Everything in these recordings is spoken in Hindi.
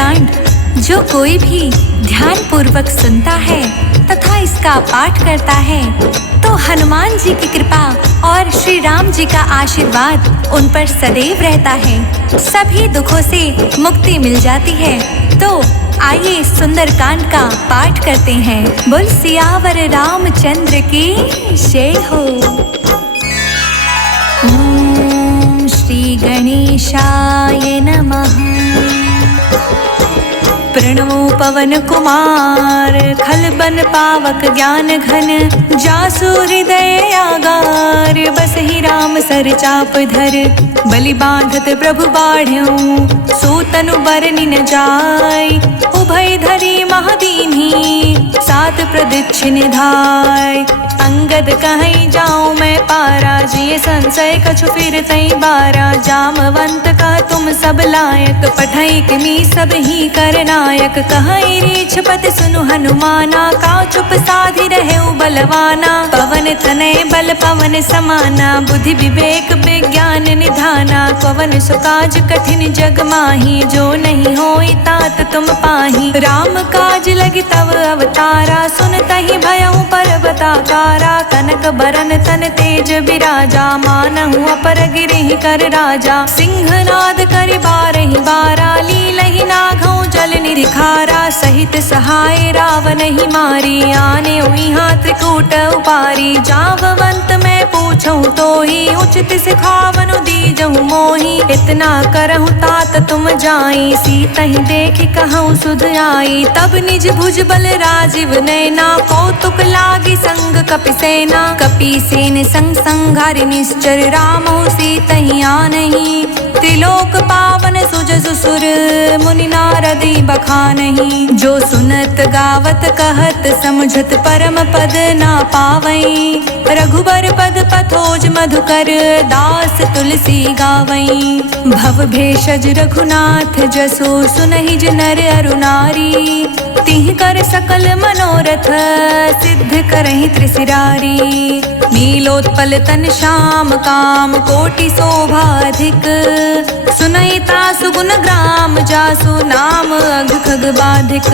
सुंदरकांड जो कोई भी ध्यान पूर्वक सुनता है तथा इसका पाठ करता है तो हनुमान जी की कृपा और श्री राम जी का आशीर्वाद उन पर सदैव रहता है। सभी दुखों से मुक्ति मिल जाती है। तो आइए सुंदरकांड का पाठ करते हैं। बोल सियावर रामचंद्र की जय हो। ओम श्री गणेशाय नमः। प्रणवो पवन कुमार खलबन पावक ज्ञान घन जासु हृदय आगार बसहि राम सर चाप धर बलि बांधत प्रभु बाढ़्यों सो तनु बरनि न जाय उभय धरी महादीन्ही सात प्रदक्षिण धाय अंगद कहीं जाऊं मैं पारा जिये संशय कछु फिर तई बारा जामवंत का तुम सब लायक पठई किमी सब ही कर नायक कहीं रीछ पत सुनु हनुमाना का चुप साधि रहे बलवाना पवन तनय बल पवन समाना बुद्धि विवेक विज्ञान निधाना पवन सुकाज कठिन जग माही जो नहीं होई तात तुम पाही राम काज लगी तव अवतारा सुन तहि भयउ पर्वताकारा कनक बरन तन तेज बिराजा मानहु अपर गिरिहि कर राजा सिंहनाद करि बारहि बारा लीलहि नाघउ जल निरिखारा सहित सहाय रावण ही मारी आने यहाँ त्रिकूट उपारी जाववंत मैं पूछूं तो ही उचित सिखावनु दीजहु मोही इतना करहु तात तुम जाई सीता ही देखि कहूँ सुध आई तब निज भुज बल राजीव नैना कौतुक लागी संग कपि सेना कपि सेन संग संघारि निश्चर रामहु सीता ही आनहि त्रिलोक पावन सुजसु सुर मुनि नारदी बखानहि जो सुनत गावत कहत समझत परम पद ना पावई रघुबर पद पथोज मधुकर दास तुलसी गावई भव भेषज रघुनाथ जसो सुनहि नर अरु नारी तिह कर सकल मनोरथ सिद्ध करहि त्रिशिरारी नीलोत्पल तन श्याम काम कोटि शोभाधिक सुनैता सुगुण ग्राम जासु नाम अघ खग बाधिक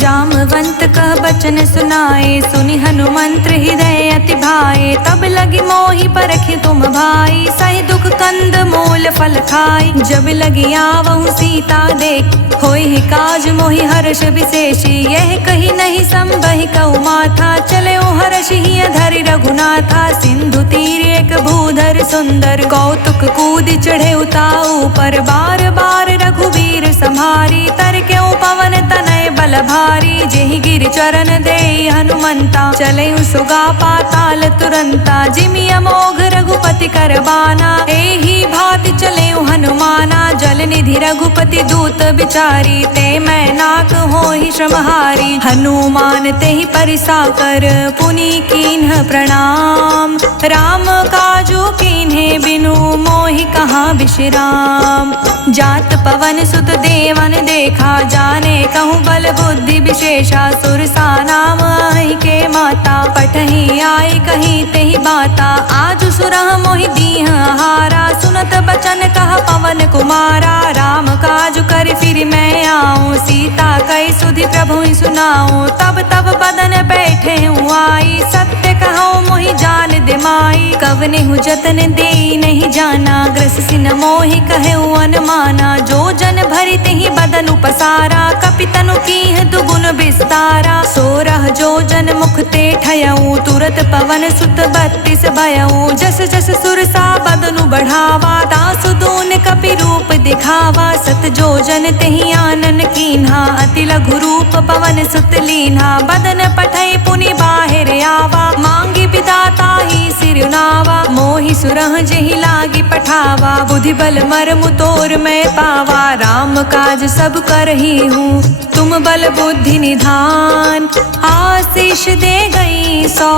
जामवंत कह बचन सुनाए सुनि हनुमंत्र हृदय अति भाए तब लगी मोहि परखि तुम भाई सहि दुख कंद मूल फल खाई जब लगी आवहु सीता देख होई काज मोहि हर्ष विशेषी यह कही नहीं संबहि कहु माथा चले हर्ष ही धरि रघुनाथा सिंधु तीर एक भूधर सुंदर कौतुक कूद चढ़े उताऊ पर बार बार रघुवीर संहारी तर क्यों पवन तनय बल भारी जेहि गिर चरण दे हनुमंता चले सुगा पाताल तुरंता जिमि अमोघ रघुपति करबाना एहि भाति चले हनुमाना जल निधि रघुपति दूत बिचारी ते मैं नाक होहि श्रमहारी हनुमान तेहि परिसा कर पुनि कीन्ह प्रणाम राम काजू कीन्हे बिनु मोहि कहाँ विश्राम जात पवन सुत देवन देखा जाने कहूँ बल बुद्धि विशेषा सुरसा नाम आई के माता पठही आई कहीं तेहि बाता आज सुरह मोहि दीह हारा सुनत बचन कह पवन कुमारा राम काज कर फिर मैं आऊँ सीता कई सुधि प्रभु सुनाऊँ तब तब बदन बैठे हूँ आई सत्य कहूँ मोहि जान दिमाई कवने हूँ जतन दे नहीं जाना ग्रस सिन मोहि कहे अनमाना जो जन भरि तेहि बदन उपसारा कपितनु कीह दुगुन विस्तारा सोरह जो जन मुख ते ठयऊँ तुरत पवन सुत 32 भयऊँ जस जस सुरसा बदनु बढ़ावा दासु दून कपि रूप दिखावा सत जो जन तेहि आनन कीन्हा अति लघु रूप पवन सुत लीन्हा बदन पठई पुनि बाहिर आवा मांगी विदाता ही सिरुनावा मोहि सुरह जेहि लागी पठावा बुद्धि बल मर्म तोर मैं पावा राम काज सब करही हूँ तुम बल बुद्धि निधान आशीष दे गई सौ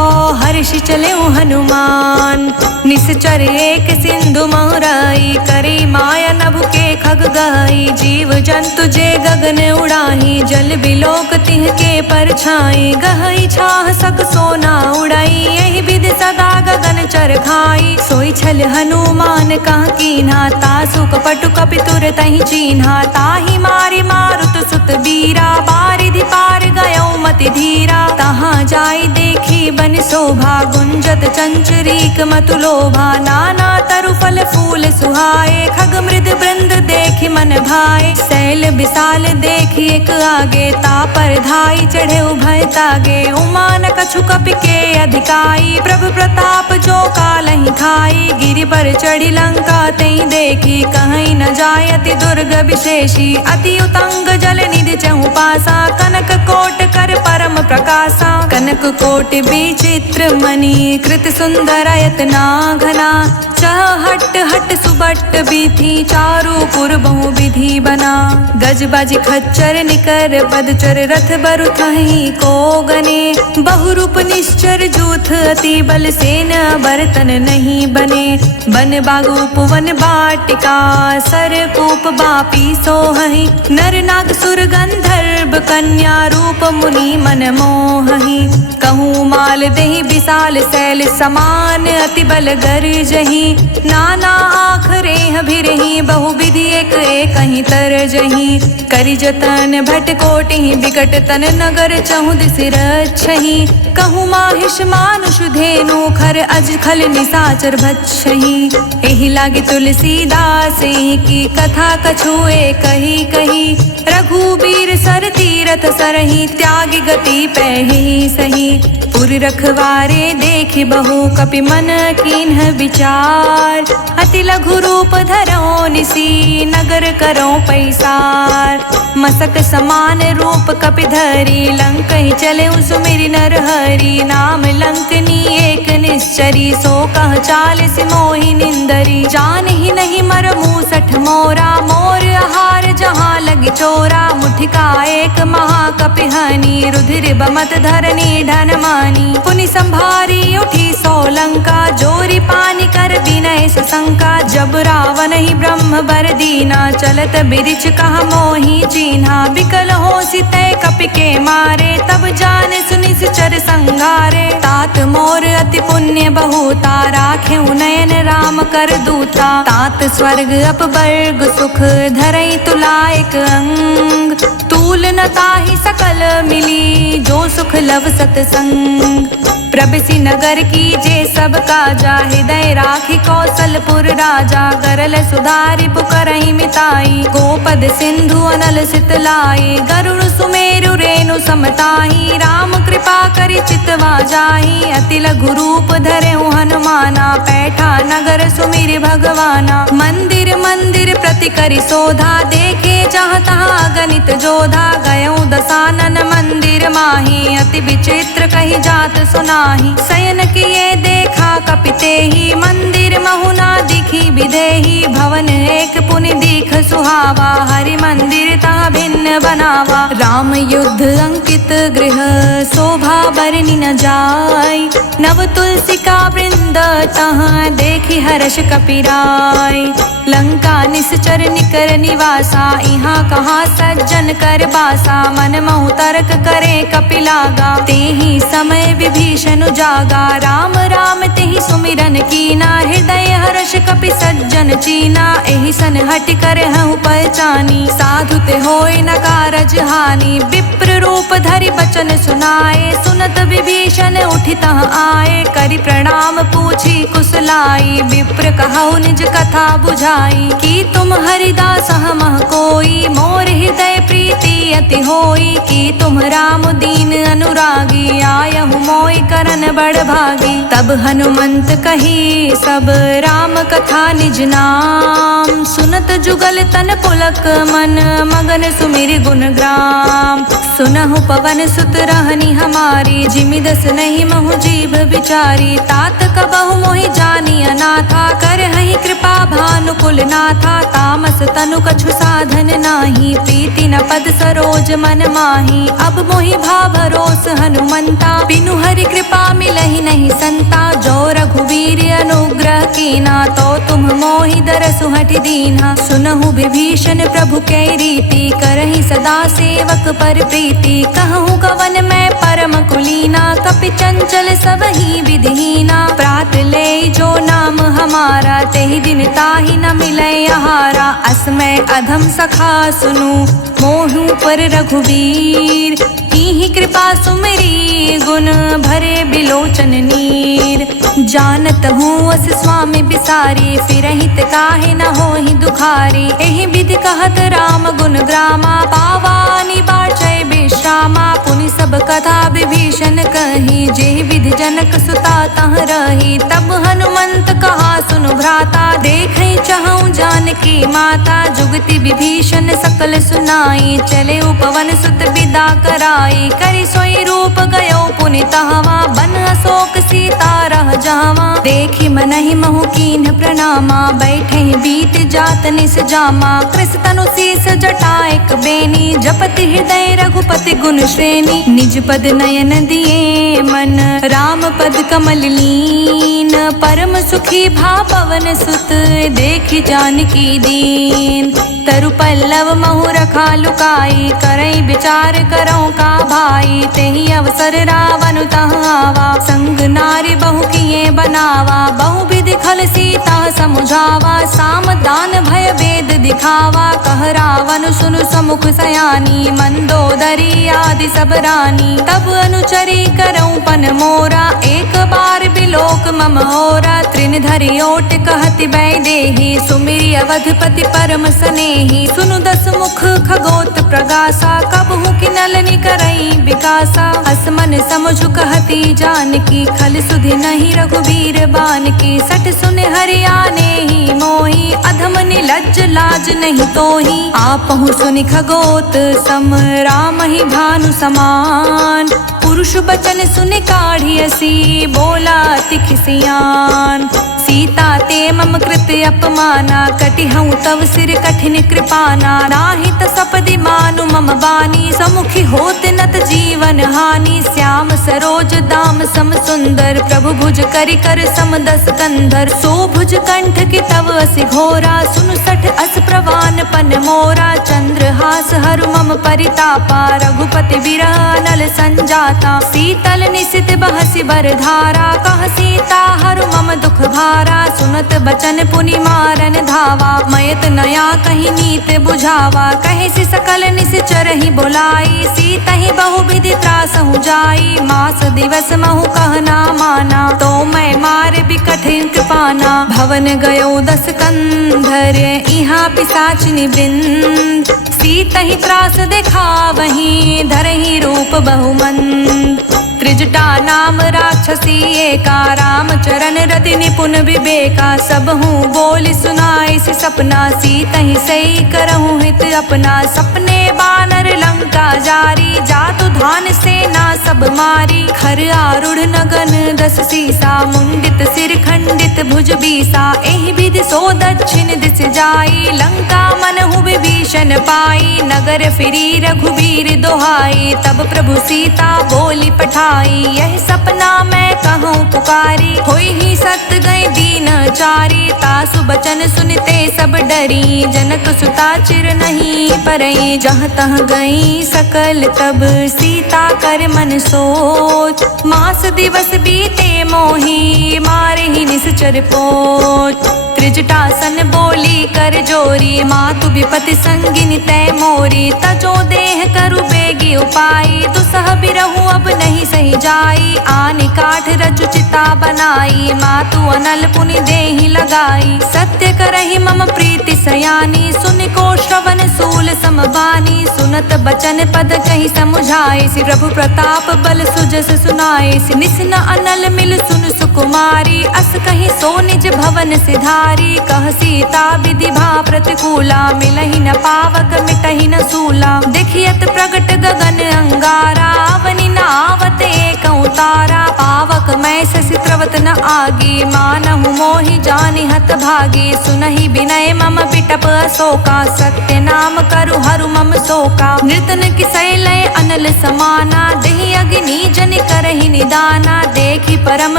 हर्ष चले हनुमान निश्चर एक सिंधु महराई करी माया नभ के खग गई, जीव जंतु जे गगन उड़ाही, जल बिलोक तिह के परछाई, गहई छाह सक सोना उड़ाई, यही विधि सदा गगन चर खाई। सोई छल हनुमान कह कीन्हा, तासु कपटु कपितुर तहि चीन्हा, ताहि मारि मारुत सुत बीरा, बारिधि पार गयो मति धीरा। तहाँ जाई देखी बन शोभा, गुंजत चंचरीक मतु लोभा, नाना तरु फल फूल सुहाए, खग मृद वृंद देखि मन भाए। शैल विशाल देखि एक आगे, तापर धाई चढ़े उभय तागे, उमान कछु कपि के अधिकाई, प्रभु प्रताप जो कालहि खाई। गिरि पर चढ़ी लंका तई देखी, कहीं न जाय अति दुर्ग विशेषी, अति उतंग जल निधि चहु पासा, कनक कोट कर परम प्रकाशा। कनक कोट विचित्र मणि, कृत सुंदर यतना घना, चहट हट सुबट बीथी, चारु पुर बहु विधि बना। गज बाजी खच्चर निकर पदचर, रथ बरु थहीं को गने, बहुरूप निश्चर जूथ, अति बल सेन बर्तन नहीं बने। बन बागु पुवन बाटिका, सर कूप बापी सोहहि, नर नाग सुर गंधर्व कन्या, रूप मुनि मन मोहहि। कहूँ माल देहि विशाल शैल समान, अति बल गरजहि, नाना आखरे भिरहि, बहु विधि एक कहीं तरजहि। करि जतन भट कोटि बिकट तन, नगर चहु दिस रक्षहि, कहूँ माहिष मानुष धेनु, खर अज खल निसाचर भक्षहि। एहि लागी तुलसीदास की कथा कछुए कही कही, रघुबीर सर तीरथ सरहि, त्यागी गति पैहि सही। पुर रखवारे देखि बहु, कपि मन कीन्ह विचार, अति लघु रूप धरौ निसी, नगर करौ पैसार। मसक समान रूप कपि धरी, लंकहि चले सुमिरि नर हरि, नाम लंकनी एक निश्चरी, सो कह चालिस मोहि निंदरी। जानहि नहीं मर मूसठ मोरा, मोर आहार जहाँ लगी चोरा, मुठिका एक महाकपि हनि, रुधिर बमत धरनी ढन मानी। पुनि संभारी उठी सोलंका, जोरी पानी कर विनय सुशंका, जब रावण ही ब्रह्म बर दीना, चलत बिरिछ कहा मोहि चीन्हा। बिकल होसि तै कपि के मारे, तब जान सुनि चर संघारे। तात मोर अति पुण्य बहुता, राखेउ नयन राम कर दूता। तात स्वर्ग अपवर्ग सुख, धरई तुलायक अंग, तूल न ताहि सकल मिली, जो सुख लव सतसंग। प्रबिसी नगर की जे सब काजा, हृदय राखी कौशलपुर राजा। गरल सुधारि पुकरहि मिताई, गोपद सिंधु अनल सितलाई। गरुड़ सुमेरु रेणु समताही, राम कृपा करि चितवा जाहि। अति लघु रूप धरेउ हनुमाना, पैठा नगर सुमिरि भगवाना। मंदिर मंदिर प्रति करि शोधा, देखे जहाँ तहाँ गणित जोधा। गयौ दसानन मंदिर माही, अति विचित्र कही जात सुनाही। शयन किए देखा कपिते ही, मंदिर महुना दिखी विदेही। भवन एक पुनि दीख सुहावा, हरि मंदिर ता भिन्न बनावा। राम युद्ध अंकित गृह, शोभा बरनि न जाय। नव तुलसी का वृंद तहाँ, देखी हर्ष कपिराय। लंका निश्चर निकर निवासा, इहाँ कहाँ सज्जन कर बासा। मन महु तर्क करे कपिलागा, तेहि समय विभीषण जागा। राम राम तेहि सुमिरन कीना, हृदय हर्ष कपि सज्जन चीना। एहि सन हटि कर हूँ पहचानी, साधु ते होय न कारज हानि। विप्र रूप धरि बचन सुनाए, सुनत विभीषण उठि तह आए। करि प्रणाम पूछी कुशलाई, विप्र कहु निज कथा बुझाई। कि तुम हरिदास हमह कोई, मोर हृदय प्रीति अति होई। कि तुम राम दीन अनुरागी, आयहु मोय करन बड़ भागी। तब हनुमंत कही सब राम कथा निज नाम, सुनत जुगल तन पुलक मन, मगन सुमिरि गुण ग्राम। सुनहु पवन सुत रहनी हमारी, जिमि दस नहीं महु जीभ बिचारी। तात कबहु मोहि जानी अनाथा, करहि कृपा भानुकुल नाथा। तामस तनु कछु साधन नाही, प्रीति न पद सरोज मन माही। अब मोहि भाव भरोस हनुमंता, बिनु हरि कृपा मिलहि नहीं संता। जो रघुवीर अनुग्रह कीना, तो तुम मोहि दरसु हठि दीन्हा। सुनहु विभीषण प्रभु कै रीति, करहि सदा सेवक पर प्रीति। कहूँ कवन मैं परम कुलीना, कपि चंचल सबहि विधिहीना। प्रात ले जो नाम हमारा, तेहि दिन ताहि न मिलै आहारा। असमय अधम सखा सुनु, मोहु पर रघुवीर। कीन्ही कृपा सुमिरी, गुण भरे बिलोचन नीर। जानत हूँ अस स्वामी बिसारी, फिरहित काहे न होहि दुखारी। एहि विधि कहत राम गुण ग्रामा, पावानि बाचै विश्रामा। पुनि सब कथा विभीषण कही, जेहि विधि जनक सुता तह रही। तब हनुमंत कहा सुनु भ्राता, देखै चहु जानकी माता। जुगति विभीषण सकल सुनाई, चले उपवन सुत विदा कराई। करि सोई रूप गयो पुनि तहवा, बन अशोक सीता रह जावा। देखि मनहि महु कीन्ह प्रणामा, बैठे बीत जात निस जामा। कृस तनु शीस जटा एक बेनी, जपति हृदय रघुपति गुण श्रेणी। निज पद नयन दिए मन, राम पद कमल लीन। परम सुखी भा पवन सुत, देखि जानकी दीन। तरु पल्लव महु रखा लुकाई, करई विचार करऊँ का भाई। तेहि अवसर रावण तहाँ आवा, संग नारी बहु किए बनावा। बहु विधि खल सीता समुझावा, साम दान भय वेद दिखावा। कह रावण सुनु समुख सयानी, मंदोदरी आदि सब रानी। तब अनुचरी करऊँ पन मोरा, एक बार बिलोक मम होरा। त्रिन धरि ओट कहति वैदेही, सुमिरि अवधपति परम स्नेही। सुनु दस मुख खगोत प्रगासा, कबहु किनलनि करई विकासा। असमन समझु कहती जानकी, खल सुधि नहीं रघुवीर बानकी। सठ सुन हरियाने ही मोही, अधम निलज्ज लाज नहीं तोही। आपहु सुनि खगोत सम, राम ही भानु समान। पुरुष बचन सुन काढ़ियसी, बोला अति खिसियान। सीता ते मम कृत अपमाना, कटिहऊँ तव सिर कठिन कृपाना। नाहित सपदि मानु मम बानी, समुखी होत नत जीवन हानि। श्याम सरोज दाम सम सुंदर, प्रभु भुज करि कर सम दस कंधर। सो भुज कंठ की तव असि घोरा, सुनु सठ अस प्रवान पन मोरा। चंद्रहास हरु मम परितापा, रघुपति विरह नल संजाता। शीतल निशित बहसि बरधारा, कह सीता हरु मम दुख भारा। सुनत बचन पुनि मारन धावा, मयत नया कहीं नीत बुझावा। कहे सि सकल निश्चर ही बोलाई, सीतहि बहु विधि त्रासहु जाई। मास दिवस महु कहना माना, तो मैं मार बिकठिन कृपाना। भवन गयो दस कंधर, इहाँ पिशाचिनी वृंद। सीतहि त्रास दिखावहीं, धरहि रूप बहुमंद। त्रिजटा नाम राक्षसी एका, राम चरण रति निपुण विवेका। सबहु बोली सुनाई सि सपना, सीतहि सई करहु हित अपना। सपने बानर लंका जारी, जातु धान सेना सब मारी। खर आरूढ़ नगन दस सीसा, मुंडित सिर खंडित भुज बीसा। एहि विधि सो दक्षिण दिस जाई, लंका मनहु विभीषण पाई। नगर फिरी रघुवीर दोहाई, तब प्रभु सीता बोली पठाई। यह सपना मैं कहूँ पुकारी, होई ही सत गई दीन चारी। तासु बचन सुनते सब डरी, जनक सुता चिर नहीं परई। जहाँ तह गई सकल तब, सीता कर मन सोच। मास दिवस बीते मोही, मारे ही निश्चर पोच। त्रिजटासन बोली कर जोरी, मातु विपति संगिनी तै मोरी। तजो देह करु बेगी उपाई, दुसह बिरहु अब नहीं सही जाई। आनि काठ रचु चिता बनाई, मातु अनल पुनि देहि लगाई। सत्य करहि मम प्रीति सयानी, सुनि को श्रवण सूल समबानी। सुनत बचन पद कहि समुझाए, सि प्रभु प्रताप बल सुजस सुनाए। सि निस्न अनल मिल सुन सुकुमारी, अस कहि सो निज भवन सिधारी। कह सीता विधि भा प्रतिकूला, मिलहि न पावक मिटहि न सूला। देखियत प्रगट गगन अंगारा, अवनि न आवत एक तारा। पावक मैं शशि त्रवत न आगी, मानहु मोहि जानि हत भागी। सुनहि विनय मम बिटप अशोका, सत्य नाम करु हरु मम शोका। नृतन किसै लय अनल समाना, देहि अग्नि जन करहि निदाना। देखि परम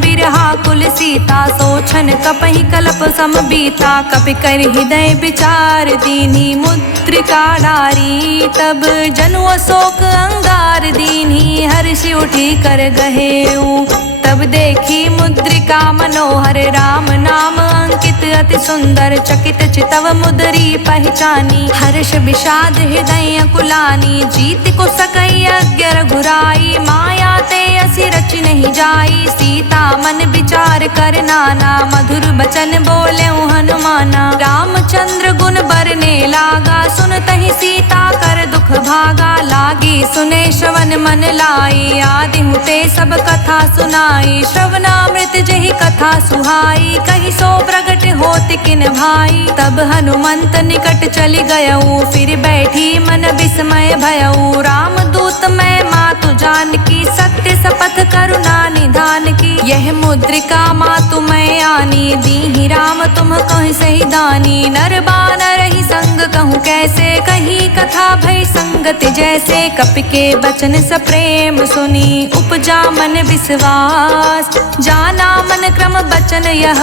बिरहा कुल सीता, सोचन कपहि कल्प सम बीता। कपि कर हृदय विचार दीन्ही, मुद्रिका डारी। तब जनु अशोक अंगार दीन्ही, हर्षि उठी कर गहेऊ। तब देखी मुद्रिका मनोहर, राम नाम अंकित अति सुंदर। चकित चितव मुदरी पहचानी, हर्ष विषाद हृदय कुलानी। जीत को सकई अज्ञ रघुराई, माया ते असि रचि नहीं जाई। सीता मन विचार कर नाना, मधुर बचन बोले हनुमाना। रामचंद्र गुण बरने लागा, सुनतहि सीता कर दुख भागा। लागी सुने श्रवण मन लाई, आदि हुते सब कथा सुनाई। श्रवणामृत जहि कथा सुहाई, कहि सो प्रगट होत किन भाई। तब हनुमंत निकट चली गयऊ, फिर बैठी मन विस्मय भयऊ। राम दूत मैं मातु जानकी, सत्य शपथ करुणा निधान की। यह मुद्रिका मातु मैं आनी, दीहि राम तुम कहि सही दानी। नर बानर ही संग कहूँ कैसे, कही कथा भई संगत जैसे। कपि के बचन सप्रेम सुनी, उपजा मन विश्वास। जाना मन क्रम बचन यह,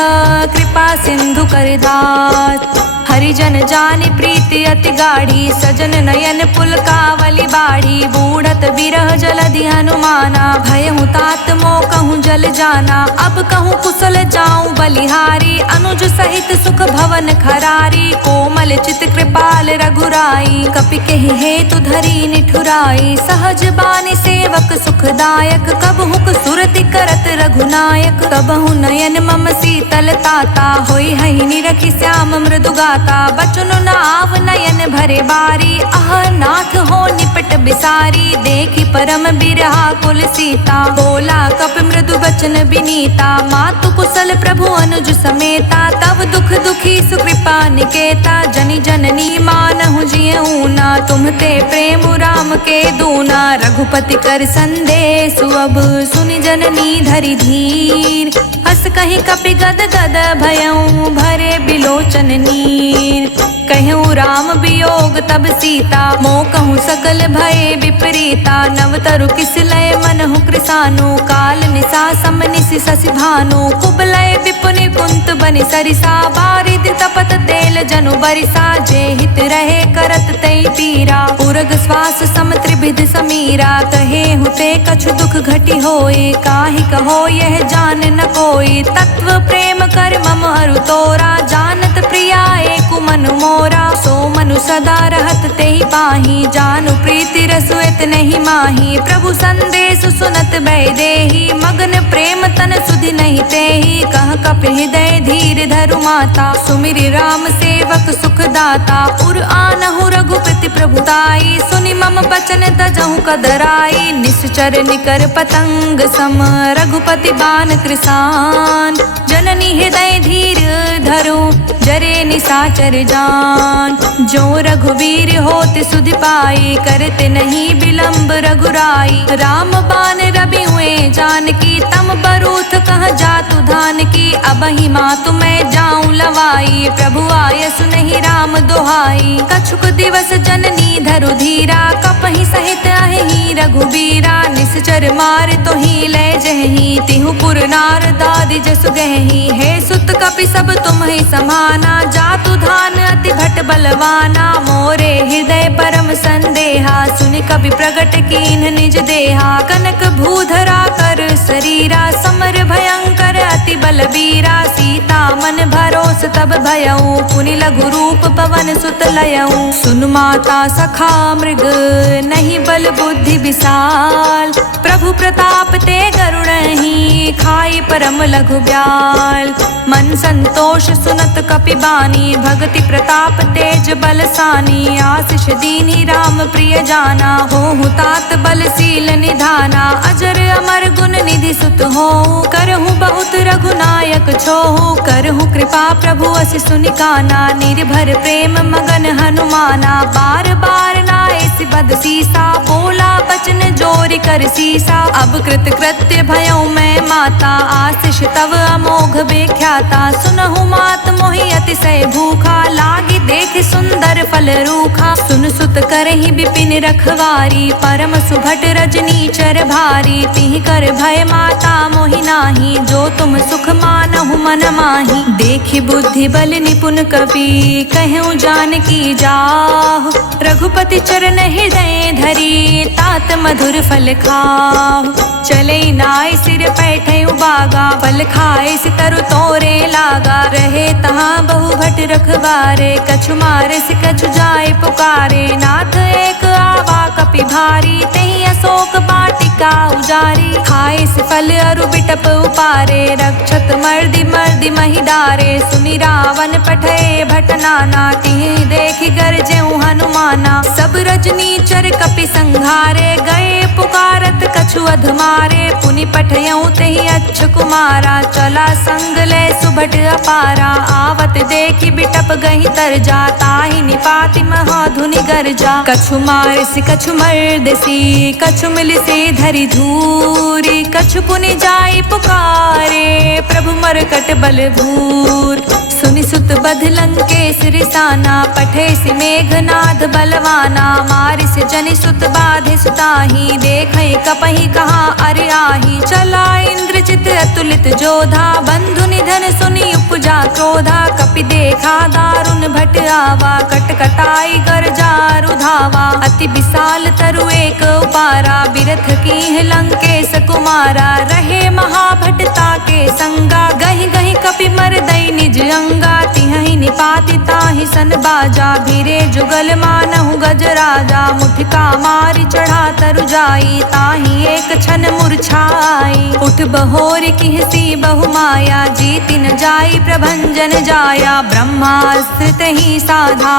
कृपा सिंधु कर दास। हरिजन जानि प्रीति अति गाढ़ी, सजन नयन पुलकावली बाढ़ी। बूढ़त बिरह जलधि हनुमाना, भयहु तात मोह कहूँ जल जाना। अब कहूँ कुशल जाऊँ बलिहारी, अनुज सहित सुख भवन खरारी। कोमल चित कृपाल रघुराई, कपि केहि हेतु धरी निठुराई। सहज बानी सेवक सुखदायक, कबहुक सुरति करत रघुनायक। कबहु नयन मम शीतल ताता, होई हहि निरखि श्याम मृदु गाता। बचन नाव नयन भरे बारी, आह नाथ हो निपट बिसारी। देखी परम बिरहा कुल सीता, बोला कपि मृदु बचन बिनीता। मातु कुशल प्रभु अनुज समेता, तब दुख दुखी सुकृपा निकेता। जनि जननी मानहु जियऊ ना, तुम ते प्रेम राम के दूना। रघुपति कर संदेश अब, सुनि जननी धरि धीर। हस कहि कपि गद गद भयऊ, भरे बिलोचन नीर। कहूँ राम वियोग तब सीता, मोह कहूँ सकल भय विपरीता। नवतरु किस लय मनहु कृसानु, काल निशा सम निशि शशि भानु। कुबलय विपुनि कुंत बनि सरिसा, बारिधि तपत तेल जनु बरिसा। जे हित रहे करत तै पीरा, उरग श्वास सम त्रिविध समीरा। कहे हुते कछु दुख घटी होए, काहि कहो यह जान न कोई। तत्व प्रेम कर मम अरु तोरा, जानत प्रिया एकु मनु मोरा। सो मनु सदा रहत तेहि पाही, जानु प्रीति रसु इतनेहि माही। प्रभु संदेश सुनत भय देहि, मगन प्रेम तन सुधि नहीं तेहि। कह कपि हृदय धीर धरु माता, सुमिरि राम सेवक सुख दाता। उर आनहु रघुपति प्रभुताई, सुनि मम बचन तजहु कदराई। निश्चर निकर पतंग सम, रघुपति बान कृसान। जननी हृदय धीर धरु, जरे निशाचर जान। जो रघुवीर होत सुधि पाई, करते नहीं विलंब रघुराई। राम बान रवि हुए जानकी, तम बरूथ कह जातु धान की। अबहि मातु मैं जाऊं लवाई, प्रभु आय सुनहि राम दोहाई। कछुक दिवस जननी धरु धीरा, कपहि सहित अहि रघुबीरा। निश्चर मार तो ही ले जहि, तिहु पुर नार दादि जसु गहि। हे सुत कपि सब तुम ही समाना, जातु धान अति भट बलवाना। मोरे हृदय परम संदेहा, सुनि कवि प्रगट कीन्ह निज देहा। कनक भूधरा कर शरीरा, समर भयंकर अति बलबीरा। सीता मन भरोस तब भयऊ, पुनि लघु रूप पवन सुत लयऊ। सुन माता सखा मृग, नहीं बल बुद्धि विशाल। प्रभु प्रताप ते गरुड़हि, खाई परम लघु ब्याल। मन संतोष सुनत कपि बानी, भगति प्रताप तेज बलसानी। आशीष दीन्हि राम प्रिय जाना, होहु तात बलशील निधाना। अजर अमर गुण निधि सुत हो, करहु बहुत रघुनायक छोहु। करहु कृपा प्रभु असि सुनि काना, निर्भर प्रेम मगन हनुमाना। बार बार नाए बद सीसा, बोला बचन जोर कर सीसा। अब कृत कृत्य भयऊ मैं माता, आशीष तव अमोघ बेख्याता। सुनहु मात मोहि अतिशय भूखा, लागी देख सुंदर फल रूखा। सुन सुत करहि विपिन रखवारी, परम सुभट रजनी चर भारी। तिहि कर भय माता मोहि नाही, जो तुम सुख मानहु मन माही। देखि बुद्धि बल निपुण कपि, कहूँ जानकी जाहु। रघुपति चरण हृदय धरी, तात मधुर फल खाहु। चले नाय सिर पैठे उबागा, फल खाए सितरु तोरे लागा। रहे तहाँ बहु भट रखवारे, कछु मारे से कछु जाए पुकारे। नाथ एक आवा कपि भारी, तेहि अशोक वाटिका उजारी। खाए से फल अरु बिटप उपारे, रक्षत मर्दि मर्दि महि डारे। सुनि रावण पठे भट नाना, तिहि देखि गरजेउ हनुमाना। सब रजनी चर कपि संघारे, गए पुकारत कछु अधमारे। पुनि पठयउ तेहि अच्छ कुमारा, चला संग ले सुभट अपारा। आवत देखि बिटप गहि तरजा, ताहि निपाति महाधुनि गरजा। कछु मारिसि कछु मर्दसी, कछु मिलिसि धरि धूरी। कछु पुनि जाई पुकारे, प्रभु मरकट बल भूर। सुनि सुत बध लंकेश रिसाना, पठे सि मेघनाद बलवाना। मारिस जनि सुत बाधे सुताही, देखै कपहि कहाँ अरि आही। चला इंद्रजित अतुलित जोधा, बंधु निधन सुनि उपजा क्रोधा। कपि देखा दारुण भट आवा, कटकटाई गरजा रुधावा। अति विशाल तरु एक उपारा, बिरथ कीन्ह लंकेश कुमारा। रहे महाभटता के संगा, गहि गहि कपि मरदई निज अंगा। तिहि निपाति ताहि सन बाजा, भीरे जुगल मानहु गजराजा। मुठिका मारि चढ़ा तरु जाई, ताहि एक क्षण मूर्छाई। उठ बहोर किहसी बहु माया, जीति न जाई प्रभंजन जाया। ब्रह्मास्त्र तहि साधा,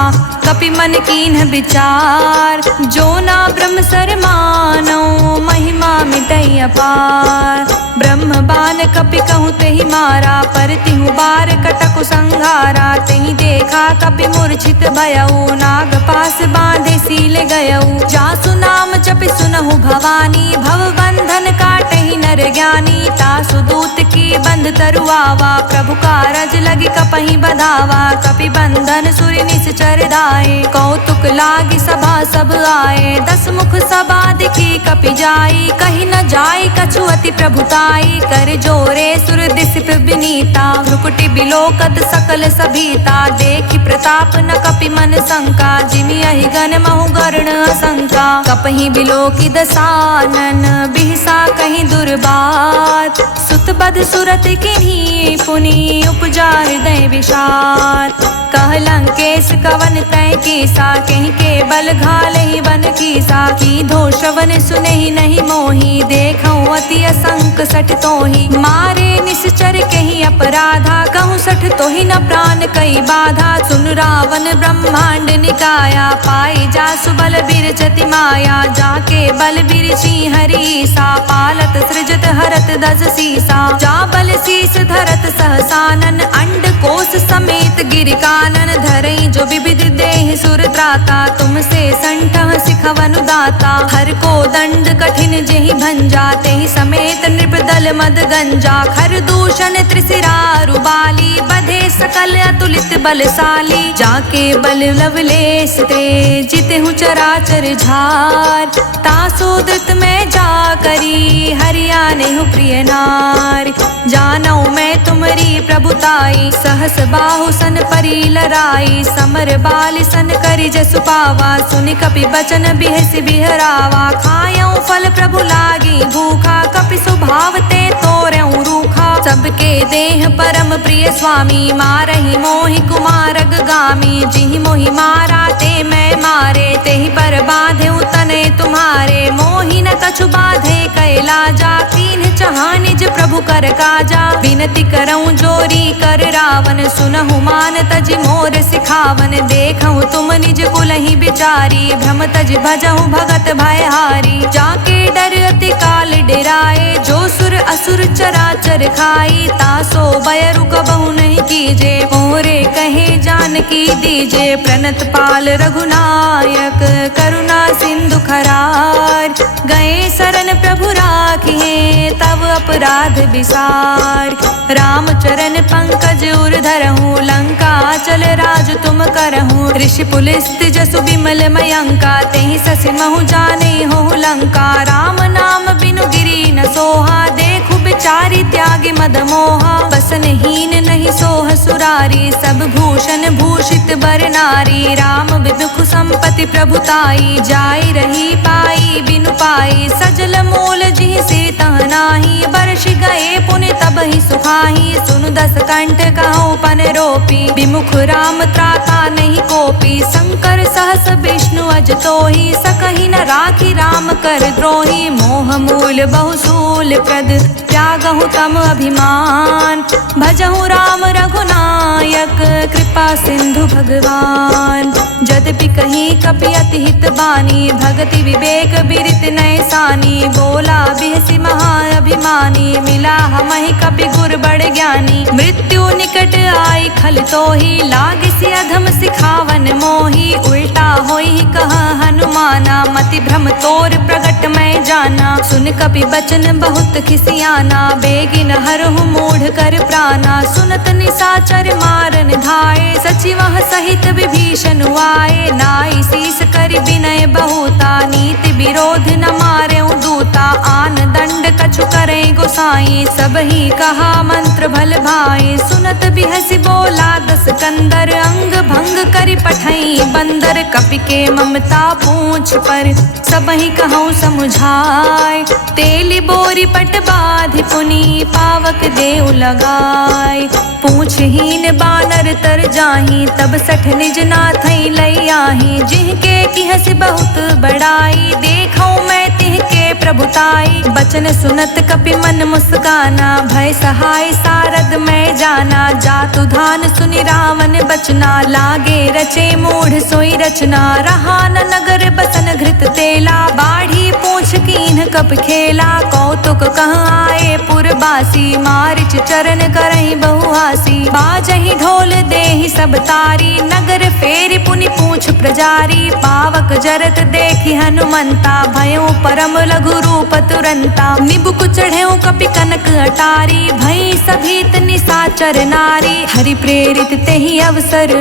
कपि मन कीन्ह विचार। जो ना ब्रह्म सर मानौ, महिमा मिटै अपार। ब्रह्म बान कपि कहूँ तेहि मारा, पर तिहु बार कटकु संघारा। तेहि देखा कपि मूर्छित भयऊ, नाग पास बांधे सील गयऊ। जासु नाम जपि सुनहु भवानी, भव बंधन काटहि नर ज्ञानी। तासु दूत की बंध तरुआवा, प्रभु कारज लगी कपहि बधावा। कपि बंधन सुरि निश्चर दाए, कौतुक लागी सभा सब आए। 10 मुख सभा दिखी कपि जाई, कहि न जाई कछु अति प्रभुताई। कर जोरे सुर दिस विनीता, भ्रुकुटि बिलोकत सकल सभीता। देखि प्रताप न कपि मन शंका, जिमि अहि गण महु गर्ण असंका। कपहि बिलोकि दसानन, बिहसा कहि दुर्बात। सुत बध सुरत किन्ही, पुनि उपजा हृदय विषाद। कह लंकेश कवन तै कीसा, कहि के बल घालहि वन कीसा। कीधो श्रवण सुनहि नहीं मोहि, देखऊँ अति असंक सठ तोहि। मारे निश्चर कहि अपराधा, कहूँ सठ तोहि न प्राण कई बाधा। सुन रावण ब्रह्मांड निकाया, पाई जासु बल बिरचति माया। जाके बल बिरची हरीसा, पालत सृजत हरत दस सीसा। जा बल शीस धरत सहसानन, अंड कोश समेत गिर कानन। धरई जो विविध देह सुर त्राता, तुमसे संठह सिखवनु दाता। हर को दंड कठिन जेहि भंजा, तेहि समेत नृपदल मद गंजा। खर दूषण त्रिशिरा रुबाली, बधे सकल अतुलित बलशाली। जाके बल लवलेश ते, जितहु चराचर झार। तासो धृत में जा करी, हरियानेहु प्रिय नार। जानौ मैं तुमरी प्रभुताई, सहस बाहु सन परी लराई। समर बाल सन करि जसु पावा, सुनि कपि बचन बिहसि बिहरावा। खायऊ फल प्रभु लागी भूखा, कपि सुभाव ते तोरऊ रूखा। सबके देह परम प्रिय स्वामी, मारहि मोहि कुमारग गामी। जिहि मोहि मारा ते मैं मारे, तेहि पर बाधेउ तनय तुम्हारे। मोहि न कछु बाधे कैला जा, कीन्ह चहा निज प्रभु कर काजा। विनति करऊँ जोरी कर रावण, सुनहु मान तज मोर सिखावन। देखऊँ तुम निज कुलहि बिचारी, भ्रम तज भजहु भगत भयहारी। जाके डर अति काल डेराए, जो सुर असुर चराचर खाई। तासो बयरु कबहु नहीं कीजे, मोरे कहे जानकी दीजे प्रणत पाल रघुनायक करुणा सिंधु खरार। गए शरण प्रभु राखिए तब अपराध विसार। राम चरण पंकज उर धरहूँ लंका चल राज तुम करहूँ। ऋषि पुलिस्त जसु बिमल मयंका तेहि ससि महु जाने हो लंका। राम नाम बिनु गिरि न सोहा देखु बिचारी त्यागी मद मोहा। बसनहीन नहीं सोह सुरारी सब भूषण भूषित बर नारी। राम विमुख संपत्ति प्रभुताई जाई रही पाई बिनु पाई। सजल मूल जिहि सिर तह नाही बरष गए पुनि तब ही सुखाही। सुनु दस कंठ कहूँ पन रोपी विमुख राम त्राता नहीं कोपी। शंकर सहस विष्णु अज तोहि सकहि न राखी राम कर द्रोही। मोह मूल बहुसूल प्रद त्यागहु तम अभिमान। भजहु राम रघुनायक कृपा सिंधु भगवान। यद्यपि कहीं कपि अति हित बानी भगति विवेक बिरित नय सानी। बोला बिहसि महाअभिमानी मिला हमहि कपि गुर बड़ ज्ञानी। मृत्यु निकट आई खल तोहि लागिसि अधम सिखावन मोहि। उल्टा होई कहा हनुमाना मति भ्रम तोर प्रगट मैं जाना। सुन कपि बचन बहुत खिसियाना बेगिन हरहु मूढ़ कर प्राणा। सुनत निशाचर मारन धाये सचिवह सहित विभीषण आए। नाई शीस कर विनय बहुता नीति विरोध न मारे दूता। आन दंड कछु करे गोसाई सब ही कहा मंत्र भल भाई। सुनत बिहसि बोला दस कंदर अंग भंग करि पठई बंदर। कपि के ममता पूछ पर सब ही कहूँ समुझाए। तेली बोरी पट बाधि पुनि पावक देव लगाए। पूछहीन बानर तर जाही तब सठ निज नाथई लई आही। जिनके किहसि बहुत बड़ाई देखऊँ मैं तिहके प्रभुताई। बचन सुनत कपि मन मुस्काना भय सहाय सारद मैं जाना। जातु धान सुनि रावण बचना लागे रचे मूढ़ सोई रचना। रहा न नगर बसन घृत तेला बाढ़ी पूछ कीन्ह कप खेला। कौतुक कहाँ आए पुरबासी मारिच चरण करहि बहुहासी। बाजहि ढोल देहि सब तारी नगर फेरि पुनि पूछ प्रजारी। पावक जरत देखि हनुमंता भयों परम लघु रूप तुरंता। निबुक चढ़ेऊ कपि कनक अटारी भई सभीत निशाचर नारी। हरि प्रेरित तेहि अवसर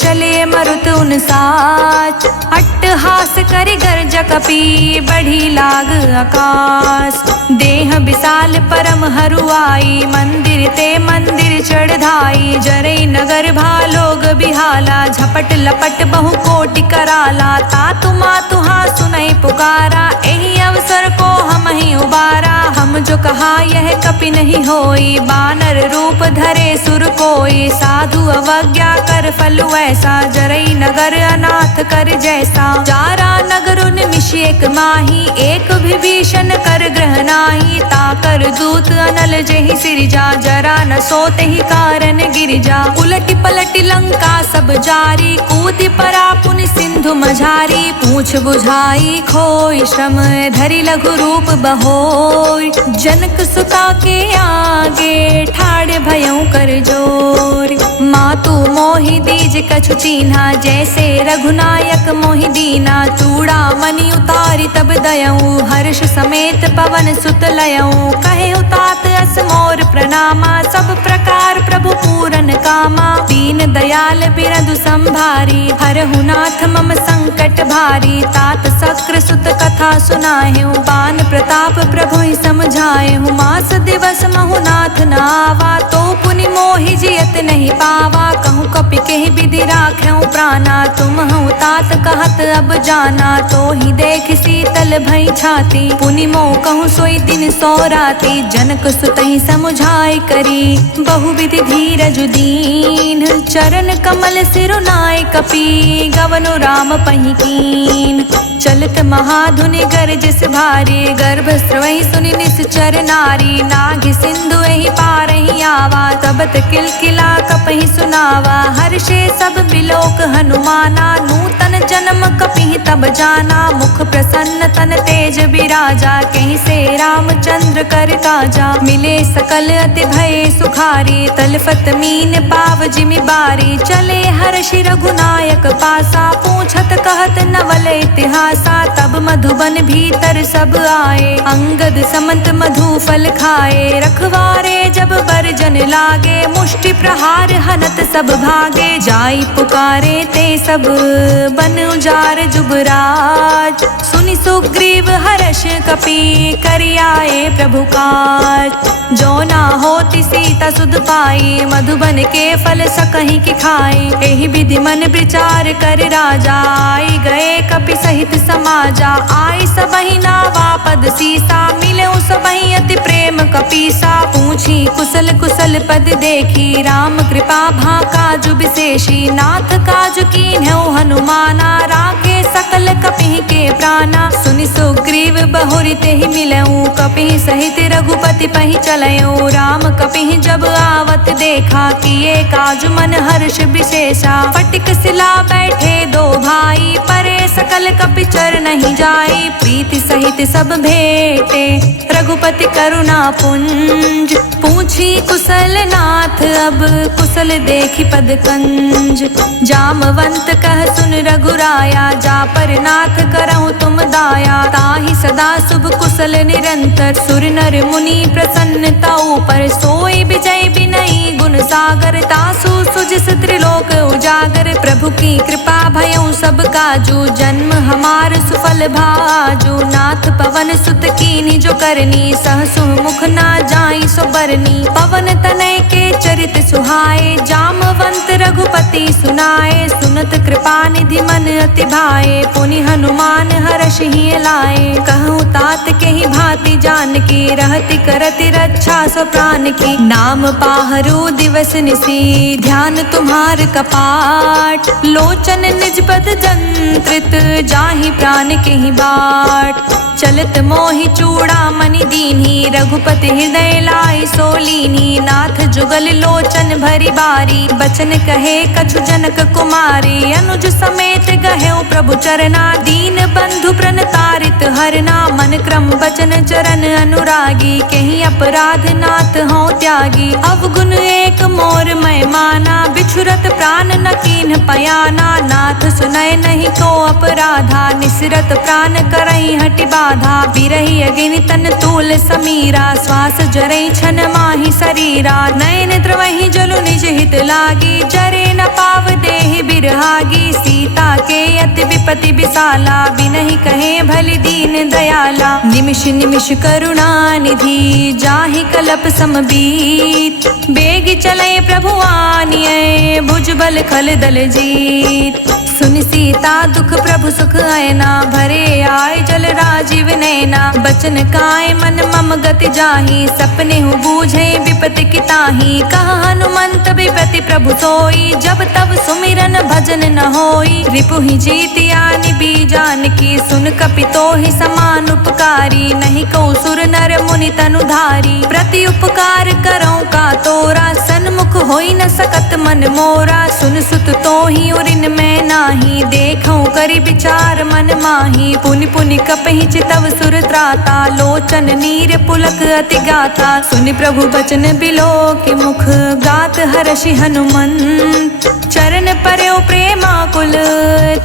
चले मरुत उन साच। अट्टहास करि गर्ज कपि बढ़ी लाग आकाश। देह विशाल परम हरुआई मंदिर ते मंदिर चढ़ाई। जरई नगर भालोग बिहाला झपट लपट बहु कोटि कराला। तातु मातु हाँ सुनई पुकारा एहि अवसर को हम ही उबारा। हम जो कहा यह कपि नहीं होई बानर रूप धरे सुर कोई। साधु अवज्ञा कर फलु ऐसा जरई नगर अनाथ कर जैसा। जारा नगर निमिष एक माही एक विभीषण कर ग्रह नाही। ताकर दूत अनल जेहि सिरजा जरा न सोते ही कारण गिरिजा। उलटि पलटि लंका सब जारी कूदि परा पुनि सिंधु मझारी। पूछ बुझाई खोई श्रम धरि लघु रूप बहोय। जनक सुता के आगे ठाड़ भयं कर जोर। मातु मोहि दीज कछु चीन्हा जैसे रघुनायक मोहि दीना। चूड़ा मणि उतारी तब दयऊँ हर्ष समेत पवन सुत लयऊँ। कहे तात अस मोर प्रणामा सब प्रकार प्रभु पूरन कामा। दीन दयाल बिरदु संभारी हरहु नाथ मम संकट भारी। तात शक्र सुत कथा सुनाएहूँ बान प्रताप प्रभु ही समझाएहूँ। मास दिवस महु नाथ न आवा तो पुनि मोहि जियत नहीं पावा। कहूँ कपि केहि विधि राखें प्राणा तुम हूँ तात कहत अब जाना। तो ही देख शीतल भई छाती पुनि मोह कहूँ सोई दिन सो राती। जनक सुतहि समुझाई करी बहुविधि धीरज दीन। चरण कमल सिरुनाय कपि गवनु राम पहि कीन। चलत महाधुनि गरजस भारी गर्भ स्रवहि सुनि निश्चर नारी। नाग सिंधु एहि पारहि आवा तबत किलकिला कपहि सुनावा। हर्षे सब बिलोक हनुमाना नूतन जन्म कपिहि तब जाना, मुख प्रसन्न तन तेज बिराजा, कहीं से रामचंद्र कर काजा। मिले सकल अति भय सुखारी, तलफत मीन पाव जिमि बारी, चले हर्षि रघुनायक पासा, पूछत कहत नवल इतिहासा। तब मधुबन भीतर सब आए, अंगद समंत मधु फल खाए, रखवारे जब बरजन लागे, मुष्टि प्रहार हनत सब भागे। जाई पुकारे ते सब बन उजार जुबराज, सुनि सुग्रीव हर्ष कपि करि आए प्रभु काज। जो ना होती सीता सुध पाई, मधुबन के फल सकहीं की खाई। एहि विधि मन विचार कर राजा, आई गए कपि सहित समाजा। आई सबहि नावा पद सीसा, मिले सबहि अति प्रेम कपीसा। पूछी कुशल कुशल पद देखी, राम कृपा भा काजु विशेषी। नाथ काजु कीन्हु हनुमाना, राखे सकल कपिहि के प्राणा। सुनि सुग्रीव बहुरि तेहि मिलऊँ, कपिहि सहित रघुपति पहि चलऊँ। राम कपिहि जब आवत देखा, किए काजु मन हर्ष विशेषा। फटिक सिला बैठे दो भाई, परे सकल कपि चर नहीं जाई। प्रीति सहित सब भेटे, रघुपति करुणा पुंज। पूछी कुशल नाथ अब, कुशल देखी पद कंज। जामवंत कह सुन रघुराया, जा पर नाथ करऊँ तुम दाया। ताहि सदा शुभ कुशल निरंतर, सुर नर मुनि प्रसन्नता ऊपर। सोई विजय बिनई गुण सागर, तासु सुजिस त्रिलोक उजागर। प्रभु की कृपा भयउ सब काजू, जन्म हमार सुफल भाजू। नाथ पवन सुत कीन्ही जो करनी, सहसु मुख ना जाई सो बरनी। पवन तनय के चरित सुहाए, जामवंत रघुपति सुनाए। सुनत कृपा निधि मन अति भाए, पुनि हनुमान हर्षहि लाए। कहूँ तात के ही भांति जान की, रहति करति रक्षा सो प्राण की। नाम पाहरु दिवस निसी, ध्यान तुम्हार कपाट। लोचन निज पद जंत्रित, जाहि प्राण के ही बाट। चलत मोहि चूड़ा मणि दीन्ही, रघुपति हृदय लाई सोलीनी। नाथ जुगल लोचन भरी बारी, बचन कहे कछु जनक कुमारी। अनुज समेत गहेउ प्रभु चरना, दीन बंधु प्रण तारित हरना। मन क्रम बचन चरण अनुरागी, कहीं अपराध नाथ हों त्यागी। अवगुण एक मोर मैं माना, बिछुरत प्राण न कीन्ह पयाना। नाथ सुनय नहीं को अपराधा, निसरत प्राण करई हटि बाधा। बिरहि अग्नि तन तूल समीरा, श्वास जरई छन माहि शरीरा। नयन द्रवहि जलु निज हित लागी, जरे न पाव देहि बिरहागी। सीता के अति विपति विशाला, बिनहि कहे भलि दीन दयाला। निमिष निमिष करुणा निधि, जाहि कलप समबीत। बेग चले प्रभु आनिए, भुजबल खल दल जीत। सुनि सीता दुख प्रभु सुख आयना, भरे आय जल राजीव नैना। बचन काय मन मम गति जाहि, सपने हूँ बूझे विपति की ताहि। कह हनुमंत विपति प्रभु सोई, जब तब सुमिरन भजन न होई। रिपुहि जीतिया निबी जानकी, सुन कपि तोहि समान उपकारी। नहीं को सुर नर मुनि तनुधारी, प्रति उपकार करऊँ का तोरा। सन्मुख होई न सकत मन मोरा, सुन सुत तोहि उरिन में नाही। देखऊँ करि विचार मन माही, पुनि पुनि कपहि चितव सुर त्राता। लोचन नीर पुलक अति गाथा, सुनि प्रभु बचन बिलो के मुख। गात हर्षि हनुमंत, चरण पर्यो प्रेमाकुल।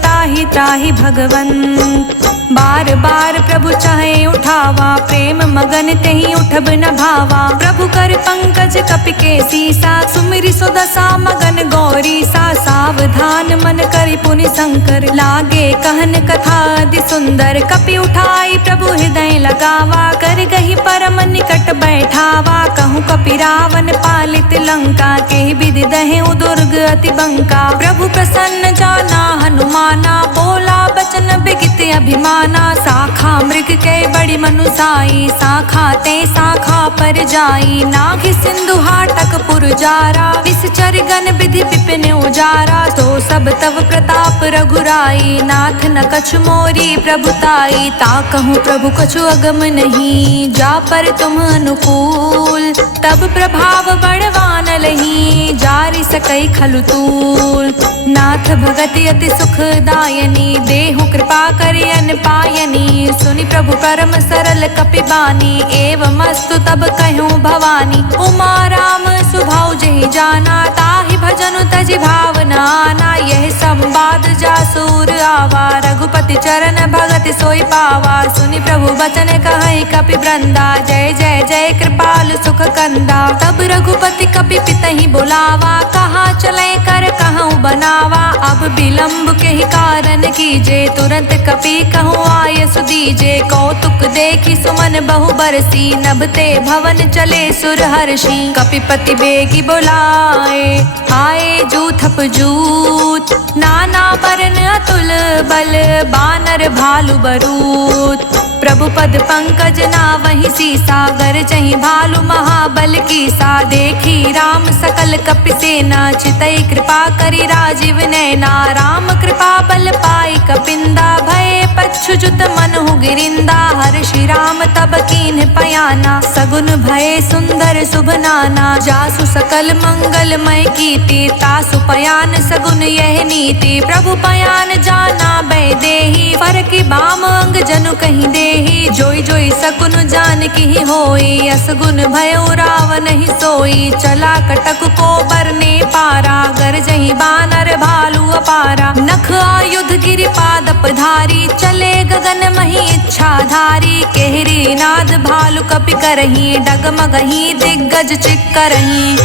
ताहि ताहि भगवंत, बार बार प्रभु चाहे उठावा। प्रेम मगन तेहि उठब न भावा। प्रभु कर पंकज कपि के सीसा, सुमिरि सो दशा मगन गौरी सा। सावधान मन करि पुनि शंकर, लागे कहन कथा अति सुंदर। कपि उठाई प्रभु हृदय लगावा, कर गही परम निकट बैठावा। कहूँ कपि रावण पालित लंका, के विधि दहेउ दुर्ग अति बंका। प्रभु प्रसन्न जाना हनुमाना, बोला बचन बिगित अभिमाना। शाखा मृग के बड़ी मनुसाई, शाखा ते शाखा पर जाई। नाग सिंधु हाटक पुर जारा, विषचर गण विधि विपिन उजारा। तो सब तव प्रताप रघुराई, नाथ न कछु मोरी प्रभुताई। ताकहूँ प्रभु कछु अगम नहीं, जा पर तुम अनुकूल। तब प्रभाव बड़वान लही, जारि सकई खलु तूल। नाथ भगति अति सुखदायनी, देहु कृपा करि अन पायनी। सुनि प्रभु परम सरल कपि बानी, एवमस्तु तब कहूँ भवानी। उमा राम सुभाउ जेहि जाना, ताहि भजनु तजि भावना आना। यह संवाद जासूर आवा, रघुपति चरण भगति सोई पावा। सुनि प्रभु बचन कहै कपि वृंदा, जय जय जय कृपाल सुख कंदा। तब रघुपति कपि पितहि बुलावा, कहाँ चले कर कहूँ बनावा। अब विलम्ब के ही कारण कीजे, तुरंत कपि कहूँ आय सुदीजे। कौतुक देखी सुमन बहु बरसी, नभते भवन चले सुर हर्षि। कपिपति बेगी बुलाए, आए जूथप जूत। नाना बरन अतुल बल, बानर भालु बरूत। प्रभु पद पंकज नावहि सीसा, गरजहि भालु महाबल कीसा। देखी राम सकल कपि सेना, चितई कृपा करि राजीव नैना। राम कृपा बल पाई कपिंदा, भय पच्छुजुत मनहु गिरिंदा। हर्षि राम तब कीन्ह पयाना, सगुन भय सुंदर शुभ नाना। जासु सकल मंगलमय कीर्ति, तासु पयान सगुन यह नीति। प्रभु पयान जाना बै देहि, फरकि बाम अंग जनु कहि देहि। जोई जोई सकुन जान की होई, असगुन भयो रावण ही सोई। चला कटक को बरने पारा, गरजहि बानर भालु अपारा। नख आयुध गिरि पादप धारी, चले गगन मही इच्छा धारी। केहरी नाद भालु कपि करही, डगमगही दिग्गज चिक्करही।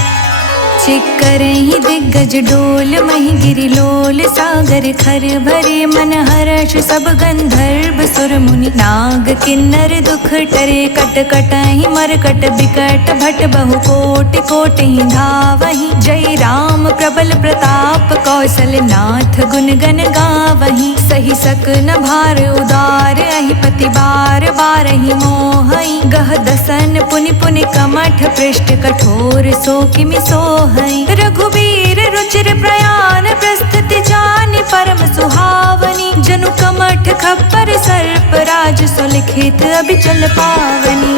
चिक्करहि दिग्गज डोल, मही गिरि लोल। सागर खर भरे मन हर्ष, सब गंधर्व सुर मुनि। नाग किन्नर दुख टरे, कट कटहि मरकट बिकट। भट बहु कोटि कोटि धावहि, जय राम प्रबल प्रताप। कौशल नाथ गुण गन गावहि, सही सकन भार उदार। अहि पति बार बारहि मोहई, गह दसन पुनि पुनि कमठ। पृष्ठ कठोर सो किमि सोहई। रघुबीर रुचिर प्रयाण, प्रस्तुति जानि परम सुहावनी। जनु कमठ खप्पर सर्प राज, सुलिखित अभिचल पावनी।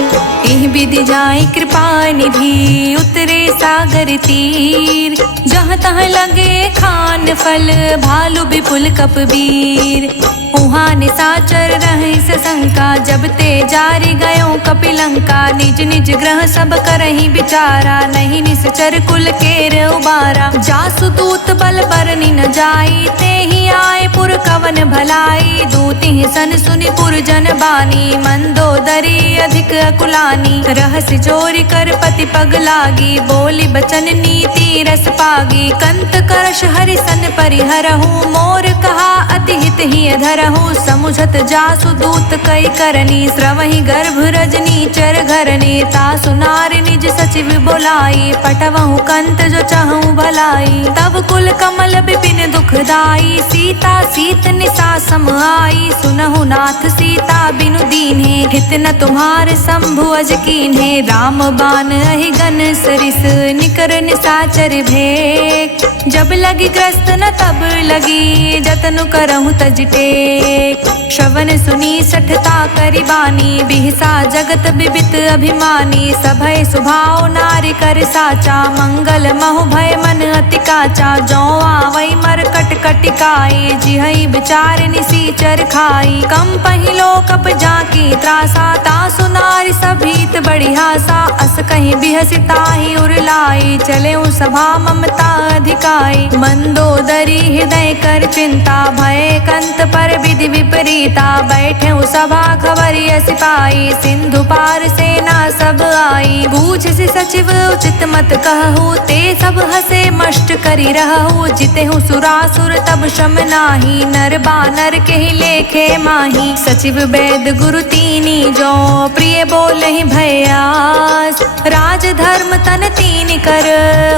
एहि विधि जाय कृपा निधि, उतरे सागर तीर। जहाँ तहाँ लगे खान फल, भालु विपुल कपबीर। उहाँ निशाचर रहे सशंका, जब ते जारि गयो कपिलंका। निज निज ग्रह सब करहि विचारा, नहीं निश्चर कुल केर उबारा। जासु दूत बल बरनि न जाई, तेहि आए पुर कवन भलाई। दूति सन सुनि पुर जन बानी, मंदोदरी अधिक अकुलानी। रहस्य चोरी कर पति पग लागी, बोली बचन नीति रस पागी। कंत करश हरि सन परिहरहु, मोर कहा अति हित ही धरहु। समुझत जासु दूत कई करनी, श्रवहि गर्भ रजनी चर घरनी। तासु नारि निज सचिव बुलाई, पटवहु कंत जो चाहूं भलाई। तब कुल कमल विपिन दुखदाई, सीता सीत निसा सम आई। सुनहु नाथ सीता बिनु दीन्हे, हित न तुम्हार शंभु अज कीन्हे। राम बान अहि गन सरिस, निकर निसाचर भेक। जब लगी ग्रस्त न तब लगी, जतनु करहु तज टेक। श्रवण सुनी सठता करि बानी, बिहसा जगत बिबित अभिमानी। सभय सुभाव नारि कर साचा, मंगल महु भय मन अति काचा। जौ आवै मरकट कटिकाई, जिहै विचार निसीचर खाई। कम पहिलो कप जाकी त्रासा, तासु नारि सभीत बड़ी हासा। अस कहीं बिहसि ताहि उरलाई, चले सभा ममता अधिकाई। मंदोदरी हृदय कर चिंता, भय कंत पर विधि विपरीता। बैठे सभा खबरिय सिपाही, सिंधु पार सेना सब आई। बूझसि सचिव उचित मत कहु, ते सब हसे मष्ट करि रहु। जितेहु सुरासुर तब शम नाही, नर बानर के ही लेखे माही। सचिव वैद गुरु तीनी जो, प्रिय बोलहि भयास। राज धर्म तन तीन कर,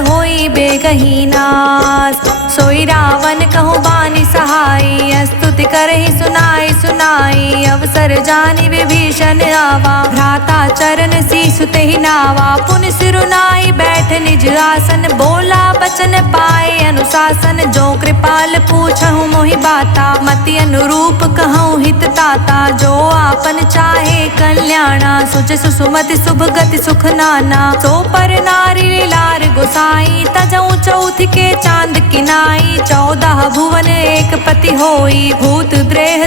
होई बेगहि नास। सोई रावण कहु बानी सहाय, स्तुति करहि सुनाई सुनाई। अवसर जानि विभीषण आवा, भ्राता चरण सीसु तेहि नावा। पुनि सिरुनाई बैठ निज आसन, बोला बचन पाए अनुशासन। जो कृपाल पूछहु मोहि बाता, मति अनुरूप कहूँ हित ताता। जो आपन चाहे कल्याणा, सुच सुमति शुभ गति सुख नाना। सो पर नारी लार गोसाई, तजऊ चौथ के चांद किनाई। 14 भुवन एक पति होई, भूत द्रेह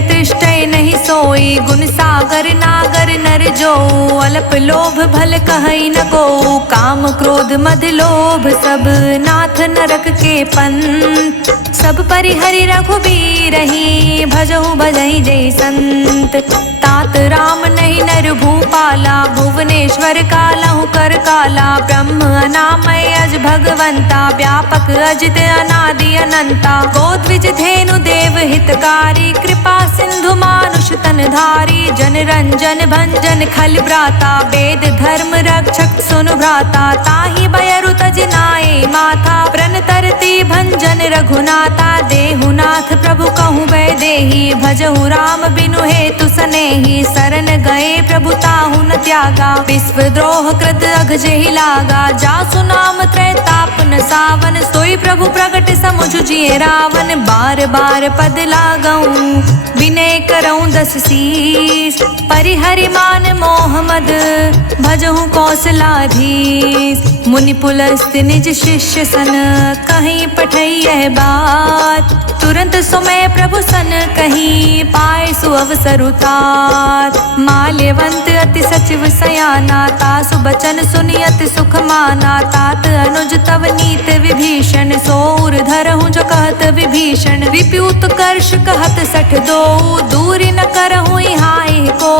नर नागर नर जो, अल्प लोभ भल कहई न को। काम क्रोध मद लोभ सब, नाथ नरक के पंथ। सब परिहरि रघुबीर ही, भजहु भजहि जय संत। तात राम नहीं नर भूपाला, भुवनेश्वर कालहु कर काला। ब्रह्म अनामय अज भगवंता, व्यापक अजित अनादि अनंता। गोद्विज धेनु देव हितकारी, कृपा सिंधु मानुष तन धारी। जन रंजन भंजन खल भ्राता, वेद धर्म रक्षक सुनु भ्राता। ताहि बयरु तज नाए माथा, प्रण तरती भंजन रघुनाथा। देहुनाथ प्रभु कहूँ वैदेही, भजहु राम बिनु हेतु सनेही। शरण गए प्रभु ताहु न त्यागा, विश्व द्रोह कृत अघ जेहि लागा। जासु नाम त्रैताप न सावन, सोई प्रभु प्रगट समुझ जिए रावण। बार बार पद लागऊं, विनय करऊं दस शीस। परिहरि मान मोह मद, भजहु कौशलाधीश। मुनि पुलस्त निज शिष्य सन, कहीं पठई यह बात। तुरंत सुमय प्रभु सन कहीं, पाए सु अवसर उतार। माल्यवंत अति सचिव सयाना, तासु बचन सुनि अति सुख माना। तात अनुज तव नीत विभीषण, सोर धरहु जो कहत विभीषण। रिपुत कर्ष कहत सठ दो, दूरी न करहु हाय को।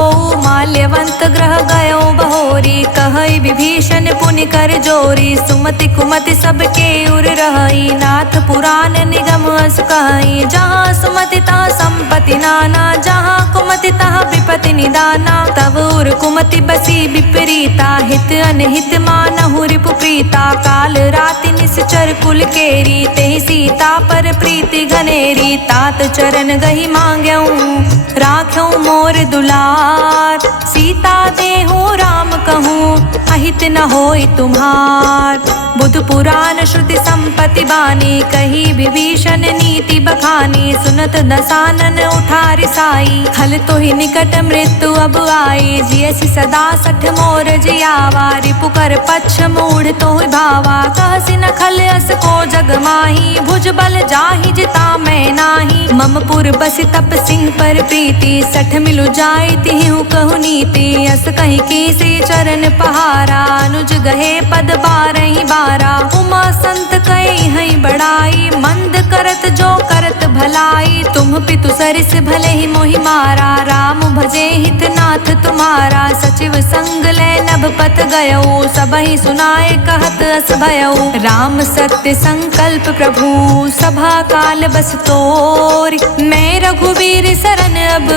माल्यवंत ग्रह गयो बहोरी, कहई विभीषण पुनि कर जोरी। सुमति कुमति सबके उर रहई, नाथ पुराण निगम अस कहई। जहाँ सुमति तहाँ संपत्ति नाना, जहाँ कुमति तहाँ विपत्ति निदाना। तब उर कुमति बसी विपरीता, हित अनहित मानहु रिपु प्रीता। काल राति निश्चर कुल केरी, तेहि सीता पर प्रीति घनेरी। तात चरण गही मांग्यऊं, राख्यऊं मोर दुलार। सीता देहु राम कहूँ, अहित न होई तुम्हार। बुध पुराण श्रुति संपत्ति बानी, कही विभीषण नीति बखानी। सुनत दसानन उठारि साई, खल तो ही निकट मृत्यु अब आई। जियसि सदा सठ मोर जियावा, रिपु कर पक्ष मूढ़ तो भावा। कहसि न खल अस को जग माही, भुज बल जाहि जिता मैं नाही। मम पुर बसि तप सिंह पर प्रीति, सठ मिलु जाय तिहु कहु नीति। अस कहीं कीसी चरण पहारा, अनुज गहे पद बारहि बारा। उमा संत कई हई बड़ाई, मंद करत जो करत भलाई। तुम पितु सरिस भले ही मोहि मारा, राम भजे हित नाथ तुम्हारा। सचिव संग ले नभ पत गयो, सबहि सुनाए कहत अस भयो। राम सत्य संकल्प प्रभु, सभा काल बस तोर। मैं रघुवीर सरन अब,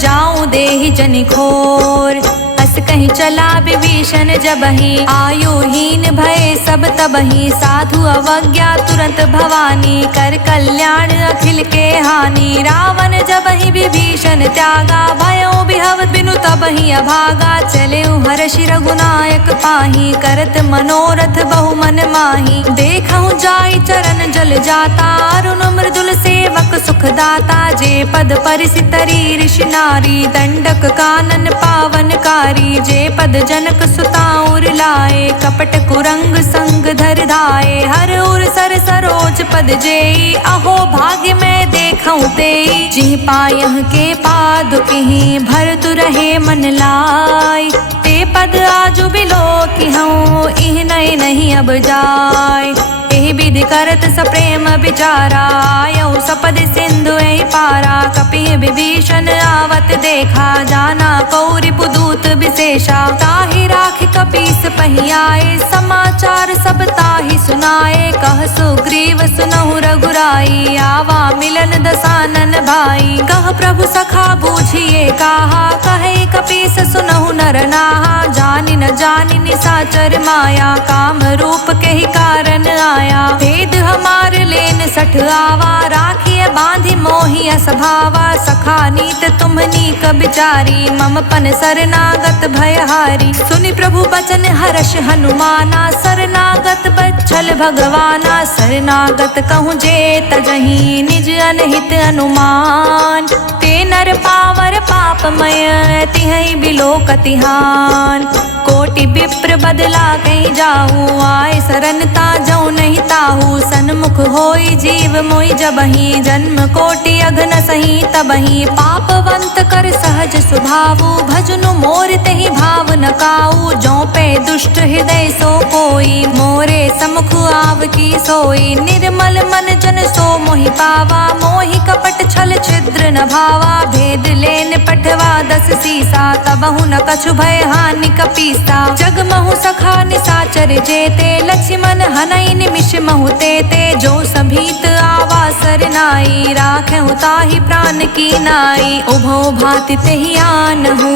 जाऊं देहि जनि घोर। अस कहीं चला विभीषण जबहि, आयुहीन भय सब तबहि। साधु अवज्ञा तुरंत भवानी, कर कल्याण अखिल के हानि। रावण जबहि विभीषण त्यागा, भयो बिहव बिनु तबहि अभागा। चले हर्षि रघुनायक पाहि, करत मनोरथ बहु मन माहि। देखहु जाई चरण जल जाता, अरुण मृदुल सेवक सुख दाता। जे पद परिसि तरी ऋषि नारी, दंडक कानन पावन कारी। जे पद जनक सुता उर लाए, कपट कुरंग संग धर धाए। हर उर सर सरोज पद जेई, अहो भाग्य में देखऊं तेई। जिह पायह के पादुकहि, भरत रहे मन लाय। ते पद आजु बिलो किहूँ, इह नहीं नहीं अब जाय। एहि विधि करत सप्रेम विचारा, आयऊ सपद सिंधु एहि पारा। कपिह विभीषण आवत देखा, जाना कौरि पुदूत विशेषा। ताहि राखि कपीस पहियाए, समाचार सब ताहि सुनाए। कह सुग्रीव सुनहु रघुराई, आवा मिलन दसानन भाई। कह प्रभु सखा बूझिए काहा, कहे कपीस सुनहु नर नाहा। जानि न जानि निसाचर माया, काम रूप के ही कारण आया। भेद हमार लेन सठ आवा, राखिए बांधि मोहिया सभावा। सखा नीत तुम्हनी क बिचारी, मम पन शरणागत भयहारी। सुनि प्रभु बचन हर्ष हनुमाना, शरणागत बच्छल भगवाना। शरणागत कहूँ जे तजहि, निज अनहित अनुमान। ते नर पावर पापमय, तिहै बिलो कतिहान। कोटि विप्र बदला कहीं जाहू, आए शरण ताजऊ नहीं ताहू। सन्मुख होई जीव मोहि जबहि, जन्म कोटि अघन सही तबहि। पाप पापवंत कर सहज सुभावु, भजनु मोर तेहि भाव न काऊ। जो पे दुष्ट हृदय सो कोई, मोरे समुख आव की सोई। निर्मल मन जन सो मोहि पावा, मोहि कपट छल छिद्र न भावा। भेद लेन पठवा 10 सीसा, तबहु न कछु भय हानि कपीसा। जग महु सखा निसाचर जेते, लक्ष्मण हनई निमिष महु तेते। जो सभीत आवा सरनाई, राखेहु ताहि प्राण की नाई। उभो भांति तेहि आनहु,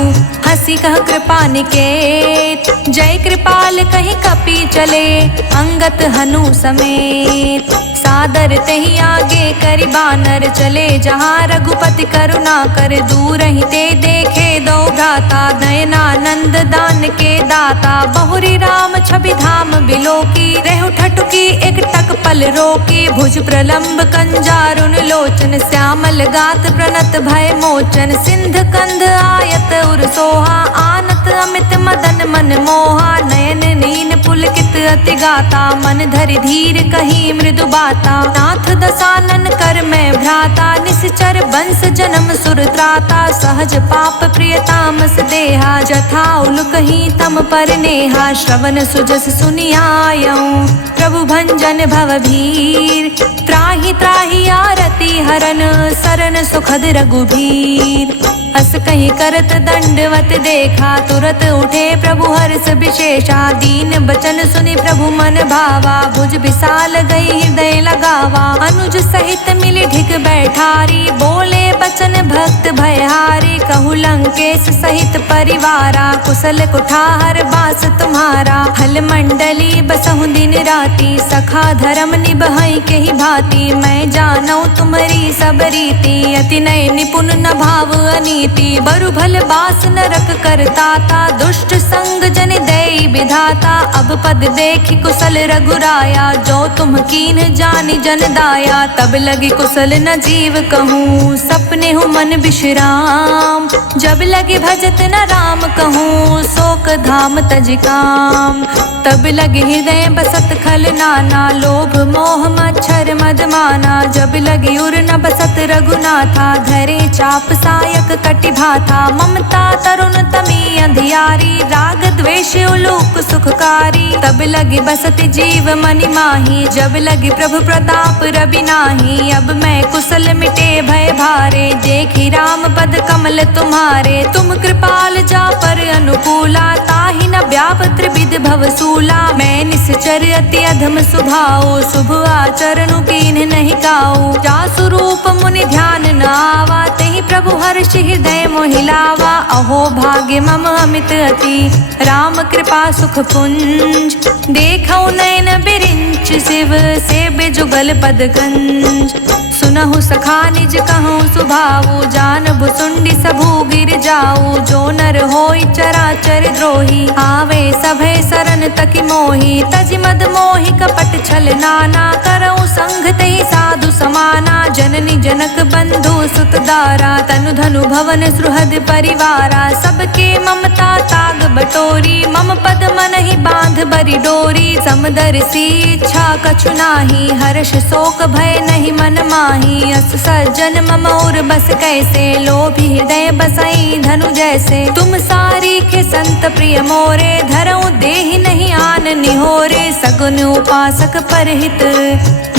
हंसी कह कृपा निकेत। जय कृपाल कहि कपि चले, अंगत हनु समेत। सादर तेहि आगे करि बानर चले, जहाँ रघुपति करुणा कर। दूर ही ते देखे दो भ्राता, नयनानंद दान के दाता। बहुरी राम छवि धाम बिलोकी, रेहु ठठुकी एक टक पल रोकी। भुज प्रलंब कंजारुन लोचन, श्यामल गात प्रणत भय मोचन। सिंध कंध आयत उर सोहा, आनत अमित मदन मन मोहा। नयन नीन पुलकित अति गाता, मन धरि धीर कही मृदु बाता। नाथ दसानन कर मैं भ्राता, निश्चर वंश जन्म सुर त्राता। सहज पाप प्रिय तामस देहा, जथा उलुकहि तम पर नेहा। श्रवण सुजस सुनियायऊं, प्रभु भंजन भव भीर। त्राहि त्राहि आरती हरन, सरन सुखद रघुबीर। अस कहीं करत दंडवत देखा, तुरत उठे प्रभु हर्ष विशेषा। दीन बचन सुनि प्रभु मन भावा, भुज विशाल गई हृदय लगावा। अनुज सहित मिली ढिग बैठारी, बोले बचन भक्त भयहारी। कहु लंकेश सहित परिवारा, कुशल कुठार बास तुम्हारा। हल मंडली बसहु दिन राती, सखा धर्म निबहई के ही भांति। मैं जानऊ तुम्हारी सब रीति, अति नय निपुण न भाव अनीति। बरु भल बास नरक करताता, दुष्ट संग जन देई विधाता। अब पद देखि कुशल रघुराया, जो तुम कीन जानि जन दाया। तब लगी कुशल न जीव कहूँ, सपने हूँ मन विश्राम। जब लगे भजत न राम कहूँ, शोक धाम तज काम। तब लगे हृदय बसत खल नाना, लोभ मोह मच्छर मद माना। जब लगे उर न बसत रघुनाथा, धरे चाप सायक कटि भाथा। ममता तरुण तमी अंधियारी, राग द्वेष उलूक सुखकारी। तब लगे बसत जीव मनि माही, जब लगे प्रभु प्रताप रवि नाही। अब मैं कुशल मिटे भय भारे, देखी राम पद कमल तुम्हारे। तुम कृपाल जा पर अनुकूला, ताहि न व्याप त्रिविध भव सूला। मैं निश्चर अति अधम सुभाओ, शुभ आचरणु कीन्ह नहीं काऊ। जासु रूप मुनि ध्यान न आवा, तेहि प्रभु हर्षि हृदय मोहिलावा। अहो भाग्य मम अमित अति, राम कृपा सुख पुंज। देखौ नयन बिरिंच शिव, सेव्य जुगल पद गंज। सुनहु सखा निज कहूँ सुभाऊ, जान भुसुंडी सबू गिर जाऊ। जो नर होई चराचर द्रोही, आवे सभे सरन तकि मोही। तज मद मोहि कपट छल नाना, करऊँ संग तेहि साधु समाना। जननी जनक बंधु सुत दारा, तनु धनु भवन सुहृद परिवारा। सबके ममता ताग बटोरी, मम पद मन ही बांध बरी डोरी। समदर्शी इच्छा कछु नाही, हर्ष शोक भय नहीं मन माही। अस सज्जन मम और बस कैसे, लोभी हृदय बसई धनु जैसे। तुम सारी के संत प्रिय मोरे, धरऊँ देहि नहीं आन निहोरे। सगुन उपासक परहित,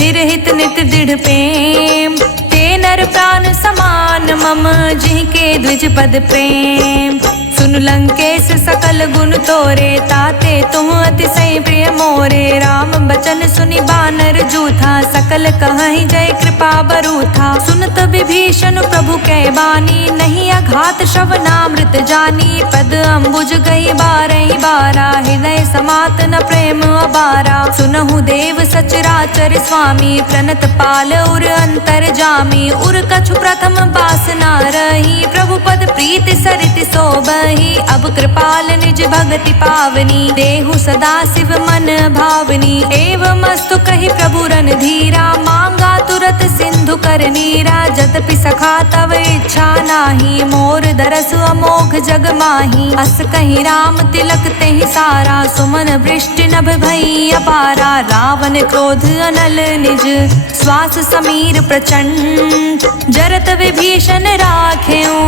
निरहित नित दृढ़ प्रेम। ते नर प्राण समान मम, जिनके द्विज पद प्रेम। सुन लंकेश सकल गुण तोरे, ताते तुम अतिशय प्रिय मोरे। राम बचन सुनि बानर जूथा, सकल कहहि जय कृपा बरूथा। सुनत विभीषण प्रभु कै बानी, नहीं अघात श्रवणामृत जानी। पद अम्बुज गई बारहि बारा, हृदय समात न प्रेम अबारा। सुनहु देव सचराचर स्वामी, प्रणत पाल उर अंतर जामी। उर कछु प्रथम बासना रही, प्रभु पद प्रीति सरित सोबहि। अब कृपाल निज भगति पावनी, देहु सदा शिव मन भावनी। एवं अस्तु कहि प्रभु रन धीरा, मांगा तुरत सिंधु कर नीरा। जतपि सखा तव इच्छा नाही, मोर दरस अमोघ जग माही। अस कहि राम तिलक तेहि सारा, सुमन वृष्टि नभ भई अपारा। रावण क्रोध अनल निज, श्वास समीर प्रचंड। जरत विभीषण राखेऊ,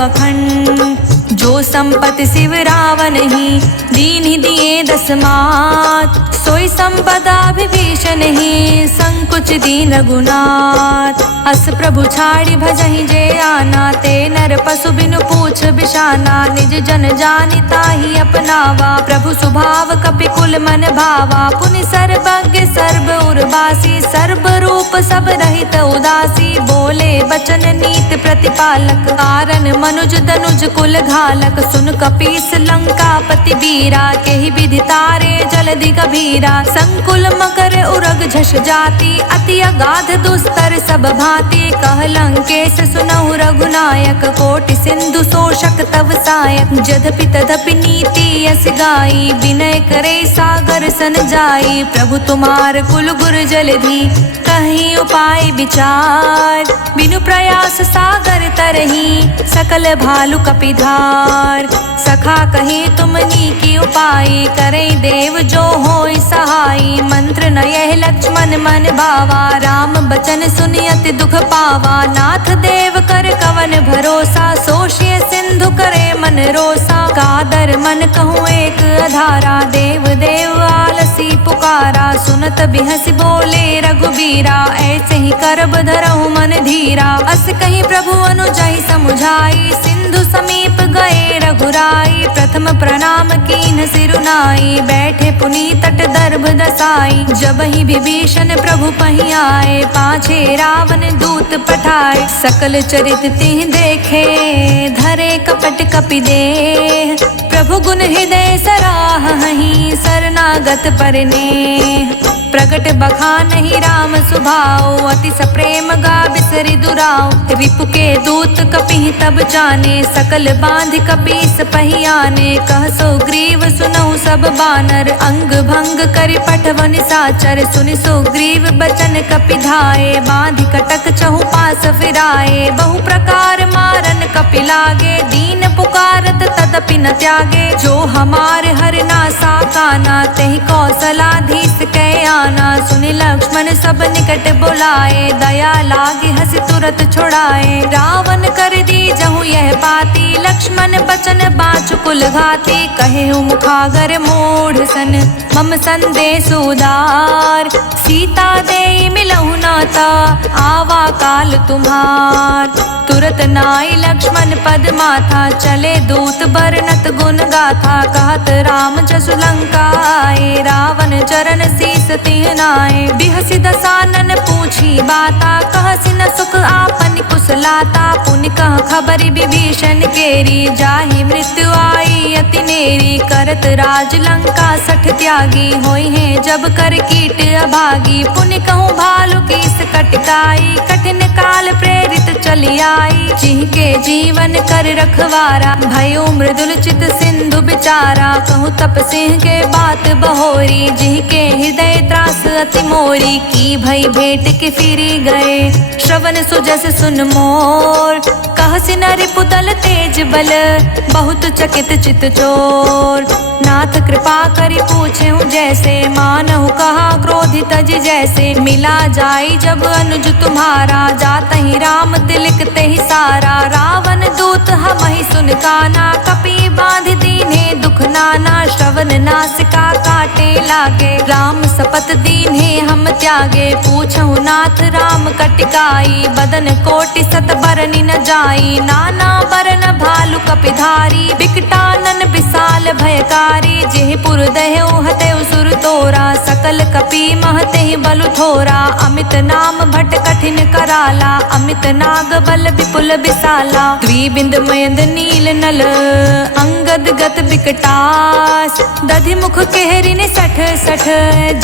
अखंड। जो संपत्ति शिव रावण ही दीन ही दिए 10 मात, सोई संपदा विभीषण ही संकुच दीन रघुनाथ। अस प्रभु छाड़ी भजहि जे आना, ते नर पशु बिनु पूछ बिशाना। निज जन जानिता ही अपनावा, प्रभु स्वभाव कपिकुल मन भावा। पुनि सर्वज्ञ सर्व उर्वासी, सर्व रूप सब रहित उदासी। बोले बचन नीत प्रतिपालक, कारण मनुज तनुज कुल घालक। सुन कपीस लंकापति वीरा, केहि विधि तारे जलधि गभीरा। संकुल मकर उरग झष जाति, अति अगाध दुस्तर सब भांति। कह लंकेश सुनहु रघुनायक, कोटि सिंधु शोषक तव सायक। जद्यपि तदपि नीति यस गाई, विनय करे सागर सन जाई। प्रभु तुम्हार कुल गुर जलधि, कहीं उपाय विचार। बिनु प्रयास सागर तरही, सकल भालु कपिधार। सखा कहीं तुमनी की उपाय, करे देव जो होय सहाय। मंत्र न यह लक्ष्मण मन भावा, राम बचन सुनि अति दुख पावा। नाथ देव कर कवन भरोसा, सोषिय सिंधु करे मन रोसा। कादर मन कहूँ एक अधारा, देव देव आलसी पुकारा। सुनत बिहसि बोले रघुबीरा, ऐसे ही करब धरहु मन धीरा। अस कहीं प्रभु अनुजहि समुझाई, सिंधु समीप गए रघुराई। प्रथम प्रणाम कीन्ह सिरुनाई, बैठे पुनि तट दर्भ दसाई। जब ही विभीषण प्रभु पहि आए, पाछे रावण दूत पठाए। सकल चरित तिह देखे, धरे कपट कपि देह। प्रभु गुण हृदय सराहहि, शरणागत परनेह। प्रगट बखानहि राम सुभाऊ, अति सप्रेम गा बिसरि दुराऊ। रिपु के दूत कपिहि तब जाने, सकल बांध कपीस पहि आने। कह सुग्रीव सुनहु सब बानर, अंग भंग करि पठव निसाचर। सुनि सुग्रीव बचन कपि धाये, बांधि कटक चहु पास फिराए। बहु प्रकार मारन कपि लागे, दीन पुकारत तदपि न त्यागे। जो हमारे हरना साकाना, तेहि कौशलाधीश कै आना। सुनि लक्ष्मण सब निकट बुलाए, दया लागे हंसि तुरत छुड़ाए। रावण कर दी जहु यह बाती, लक्ष्मण बचन बाँचु कुल घाती। कहे मुखागर मूढ़ सन, मम संदेश उदार। सीता दे मिलहु नाता, आवा काल तुम्हार। तुरत नाई लक्ष्मण पद माथा, चले दूत बरनत गुण गाथा। कहत राम जसु लंका आए, रावण चरण शीस तिह नाए। बिहसि दसानन पूछी बाता, कहसि न सुख आपन कुशलाता। पुनि कह खबरि विभीषण केरी, जाहि मृत्यु आई अति नेरी। करत राज लंका सठ त्यागी, होई है जब कर कीट अभागी। पुनि कहूँ भालु कीस कटकाई, कठिन काल प्रेरित चली आई। जिनके जीवन कर रखवारा, भयो मृदुल चित सिंधु बिचारा। कहूँ तप सिंह के बात बहोरी, जिनके हृदय त्रास अति मोरी। की भई भेंट के फिरी गए, श्रवण सुजस सुन मोर। कहसि न रिपुदल तेज बल, बहुत चकित चित चोर। नाथ कृपा करि पूछेहु जैसे, मानहु कहा क्रोधित तज जैसे। मिला जाई जब अनुज तुम्हारा, जातहि राम तिलक तेहि सारा। रावण दूत हमहि सुन काना, कपि बांध दीन्हे दुख नाना। श्रवण नासिका काटे लागे, राम सपत दीन्हे हम त्यागे। पूछहु नाथ राम कटिकाई, बदन कोटि सत बरनि न जाई। नाना बरन भालु कपिधारी, बिकटानन विशाल भयकारी। जेहि पुर दह्यु हतयु सुर तोरा, सकल कपि महतेहि बलु थोरा। अमित नाम भट कठिन कराला, अमित नाग बल विपुल विशाला। द्विबिंद मयंद नील नल, अंगद गत बिकटास। दधि मुख केहरिन सठ सठ,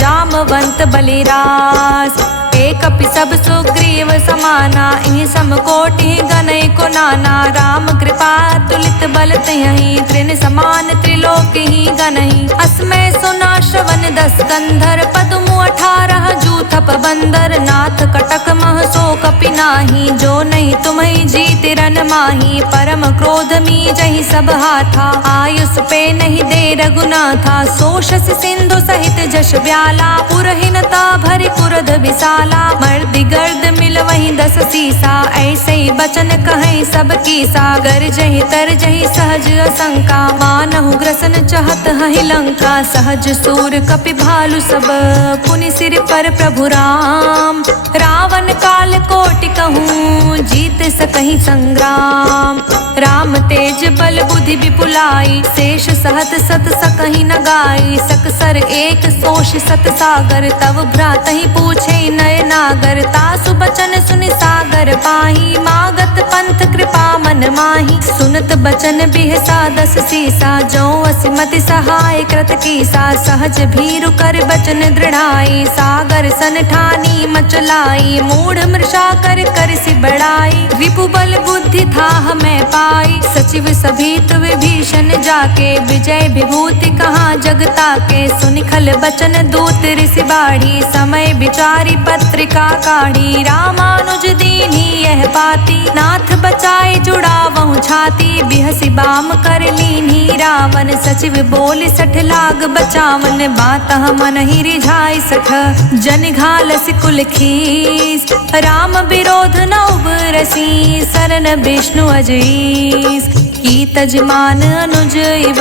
जामवंत बलिरास। एक कपि सब सुग्रीव समाना, इहि समकोटि गनय को नाना। राम कृपा तुलित बल तयहि, तृण समान त्रिलोक ही गनहि। अस्मै सुना श्रवण 10 कंधर, पदमु 18 जूथप बंदर। नाथ कटक मह सो कपि नाही, जो नहीं तुम्हि जीत रन माही, परम क्रोध मी जही सब हाथा, आयुष पे नहीं दे रघुनाथा, सोशस सिंधु सहित जश ब्याला, पुरहीनता भरी कुरध विशाला, मर्द गर्द मिल वही 10 सीसा, ऐसे ही बचन कहें सब कीसा, गरजहि तरजहि सहज असंका, मानहु ग्रसन चहत हहि लंका, सहज सूर कपि भालु सब, पुनि सिर पर प्रभु राम, रावण काल कोटि कहूँ, जीत सकहि संग्राम, राम तेज बल बुद्धि विपुलाई, शेष सहत सत सकहि न गाई, सकसर एक सोष सत सागर, तव भ्रातहि पूछे नय नागर, तासु बचन सुनि सागर पाही, मागत पंथ कृपा मन माही, सुनत बचन बिहसा 10 सीसा, जो असिमति सहाय कृत कीसा, सहज भीरु कर बचन दृढ़ाई, सागर सन ठानी मचलाई, मूढ़ मृषा कर कर सी बड़ाई, रिपु बल बुद्धि था हमें पाई, सचिव सभीत विभीषण जाके, विजय विभूति कहाँ जगता के, सुनि खल बचन दूत ऋषि बाढ़ी, समय विचारी पत्रिका काढ़ी, रामानुज दीन्ही यह पाती, नाथ बचाए जुड़ावहु छाती, बिहसी बाम कर लीन्ही रावण, सचिव बोल 60 लाग बचावन, बात मन ही रिझाई सठ, जन घालस कुल खीस, राम विरोध न उबरसी, सरन विष्णु अजीस, की तजमान अनुज इव,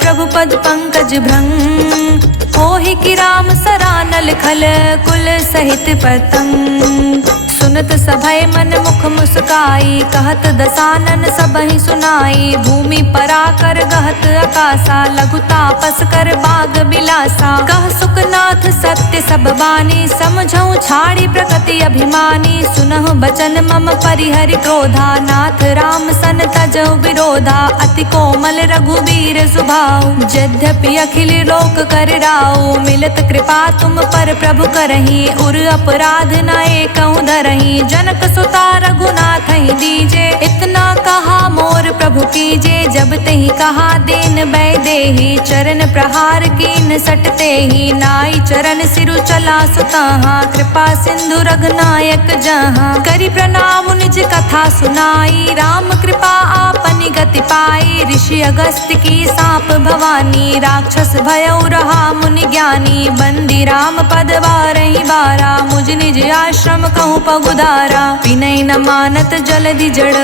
प्रभु पद पंकज भृंग, होहि कि राम सरानल खल, कुल सहित पतंग, सुनत सभय मन मुख मुस्काई, कहत दसानन सबहि सुनाई, भूमि पराकर गहत आकाशा, लघु तापस कर बाग बिलासा, कह सुखनाथ सत्य सब बानी, समझऊ छाड़ी प्रकृति अभिमानी, सुनहु बचन मम परिहरि क्रोधा, नाथ राम सन तजऊ विरोधा, अति कोमल रघुवीर सुभाऊ, यद्यपि अखिल लोक कर राऊ, मिलत कृपा तुम पर प्रभु करही, उर अपराध न एकहु धरही, जनक सुता रघुनाथ ही दीजे, इतना कहा मोर प्रभु कीजे, जब तेहि कहा दीन बै देहि, चरण प्रहार कीन सटते ही, नाई चरण सिरु चला सुताहा, कृपा सिंधु रघुनायक जहाँ, करि प्रणाम निज कथा सुनाई, राम कृपा आपनि गति पाई, ऋषि अगस्त की सांप भवानी, राक्षस भयउ रहा मुनि ज्ञानी, बंदी राम पद बारहि बारा, मुझ निज आश्रम कहूँ पगुधारा, विनय न मानत जलधि जड़,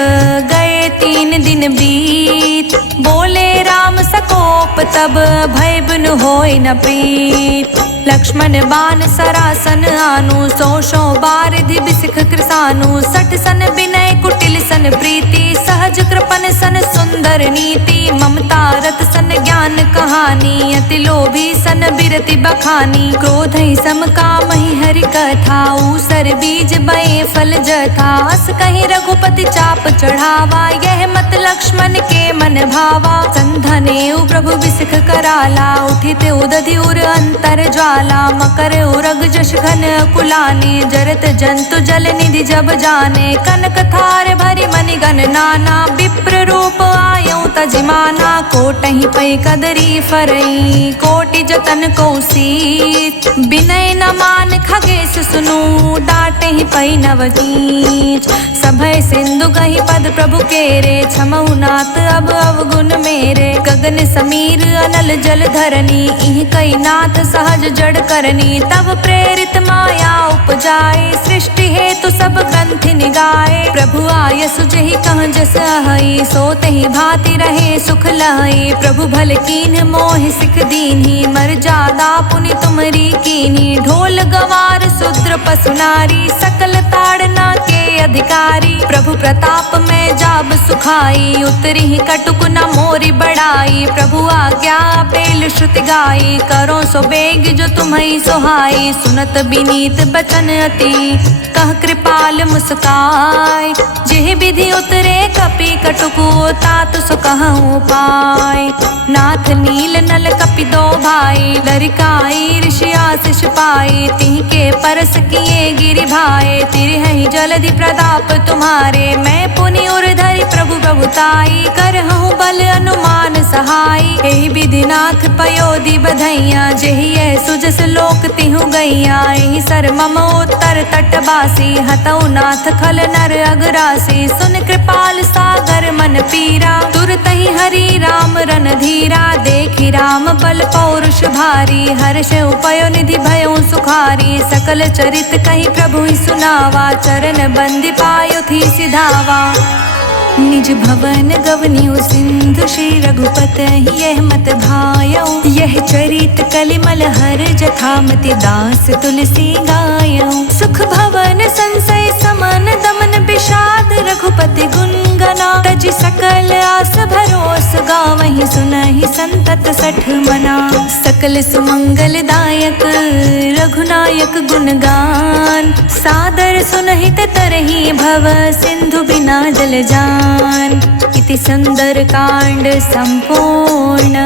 गए 3 दिन बीत, बोले राम सकोप तब, भय बिनु होय न प्रीत, लक्ष्मण बान सरासन आनु, सौ बारिधि बिसिख कृसानु, 60 सन विनय कुटिल सन प्रीति, सहज कृपन सन सुंदर नीति, ममता रत सन ज्ञान कहानी, अति लोभी सन बिरति बखानी, क्रोध ही सम कामहि हरि कथा, ऊसर बीज बए फल जथा, अस कहीं रघुपति चाप चढ़ावा, यह मत लक्ष्मण के मन भावा, संधने प्रभु बिसिख कराला, उठित उदधि उर अंतर ज्वाला, मकर उरग जश घन कुलाने, जरत जंतु जल निधि जब जाने, कनक थार भरी मनि गण नाना, विप्र रूप आयऊ तजिमाना, कोटहि पै कदरी फरई, कोटि जतन कौसीत, विनय न मान खगेश सुनु, डांटे ही पै नवनीच, सभय सिंधु कहि पद प्रभु केरे, क्षमऊ नाथ अब अवगुण मेरे, गगन समीर अनल जल धरनी, इहि कई नाथ सहज जड़ करनी, तब प्रेरित माया उपजाए, सृष्टि हेतु सब ग्रंथि निगाए, प्रभु आय सुजहि कह जस अहई, सो तहि भांति रहे सुख लहई, प्रभु भल कीन्ह मोहि सिख दीन्ही, मर जादा पुनि तुमरी कीन्ही, ढोल गवार शूद्र पशु नारी, सकल ताड़ना के अधिकारी, प्रभु प्रताप में जाब सुखाई, उतरी ही कटुक न मोरी बड़ाई, प्रभु आज्ञा पेल श्रुति गाई, करो सो बेग जो तुम्हें सोहाई, सुनत बिनीत बचन अति, कह कृपाल मुस्काय, जिहि विधि उतरे कपि कटुकु, तात सो कहूँ पाय, नाथ नील नल कपि दो भाई, लरिकाई ऋषि आशीष पाई, तिहि के परस किए गिरि भाई, तिरहि जलधि प्रताप तुम्हारे, मैं पुनि उर धरि प्रभु प्रभुताई, करहूँ बल अनुमान सहाय, एहि विधि नाथ पयोधि बधैया, जेहि यह सुजस लोक तिहु गैया, एहि सर मम उत्तर तटवासी, हतौ नाथ खल नर अगरासी, सुन कृपाल पीरा, तुरतहि हरि राम रणधीरा। देखि राम बल पौरुष भारी, हर्ष उपयो निधि भयो सुखारी। सकल चरित कहि प्रभु सुनावा, चरण बंदी पायो थी सिधावा। निज भवन गवनियो सिंधु, श्री रघुपति यह मत भायो। यह चरित कलिमल हर जथामति, दास तुलसी गायो। सुख भवन संसय समन, दमन विषाद रघुपति गुण गना। तज सकल आस भरोस, गावहि सुनहि संतत सठ मना। सकल सुमंगल दायक रघुनायक गुणगान, सादर सुनहित तरहि भव सिंधु बिना जल जान। इति सुंदर कांड संपूर्ण।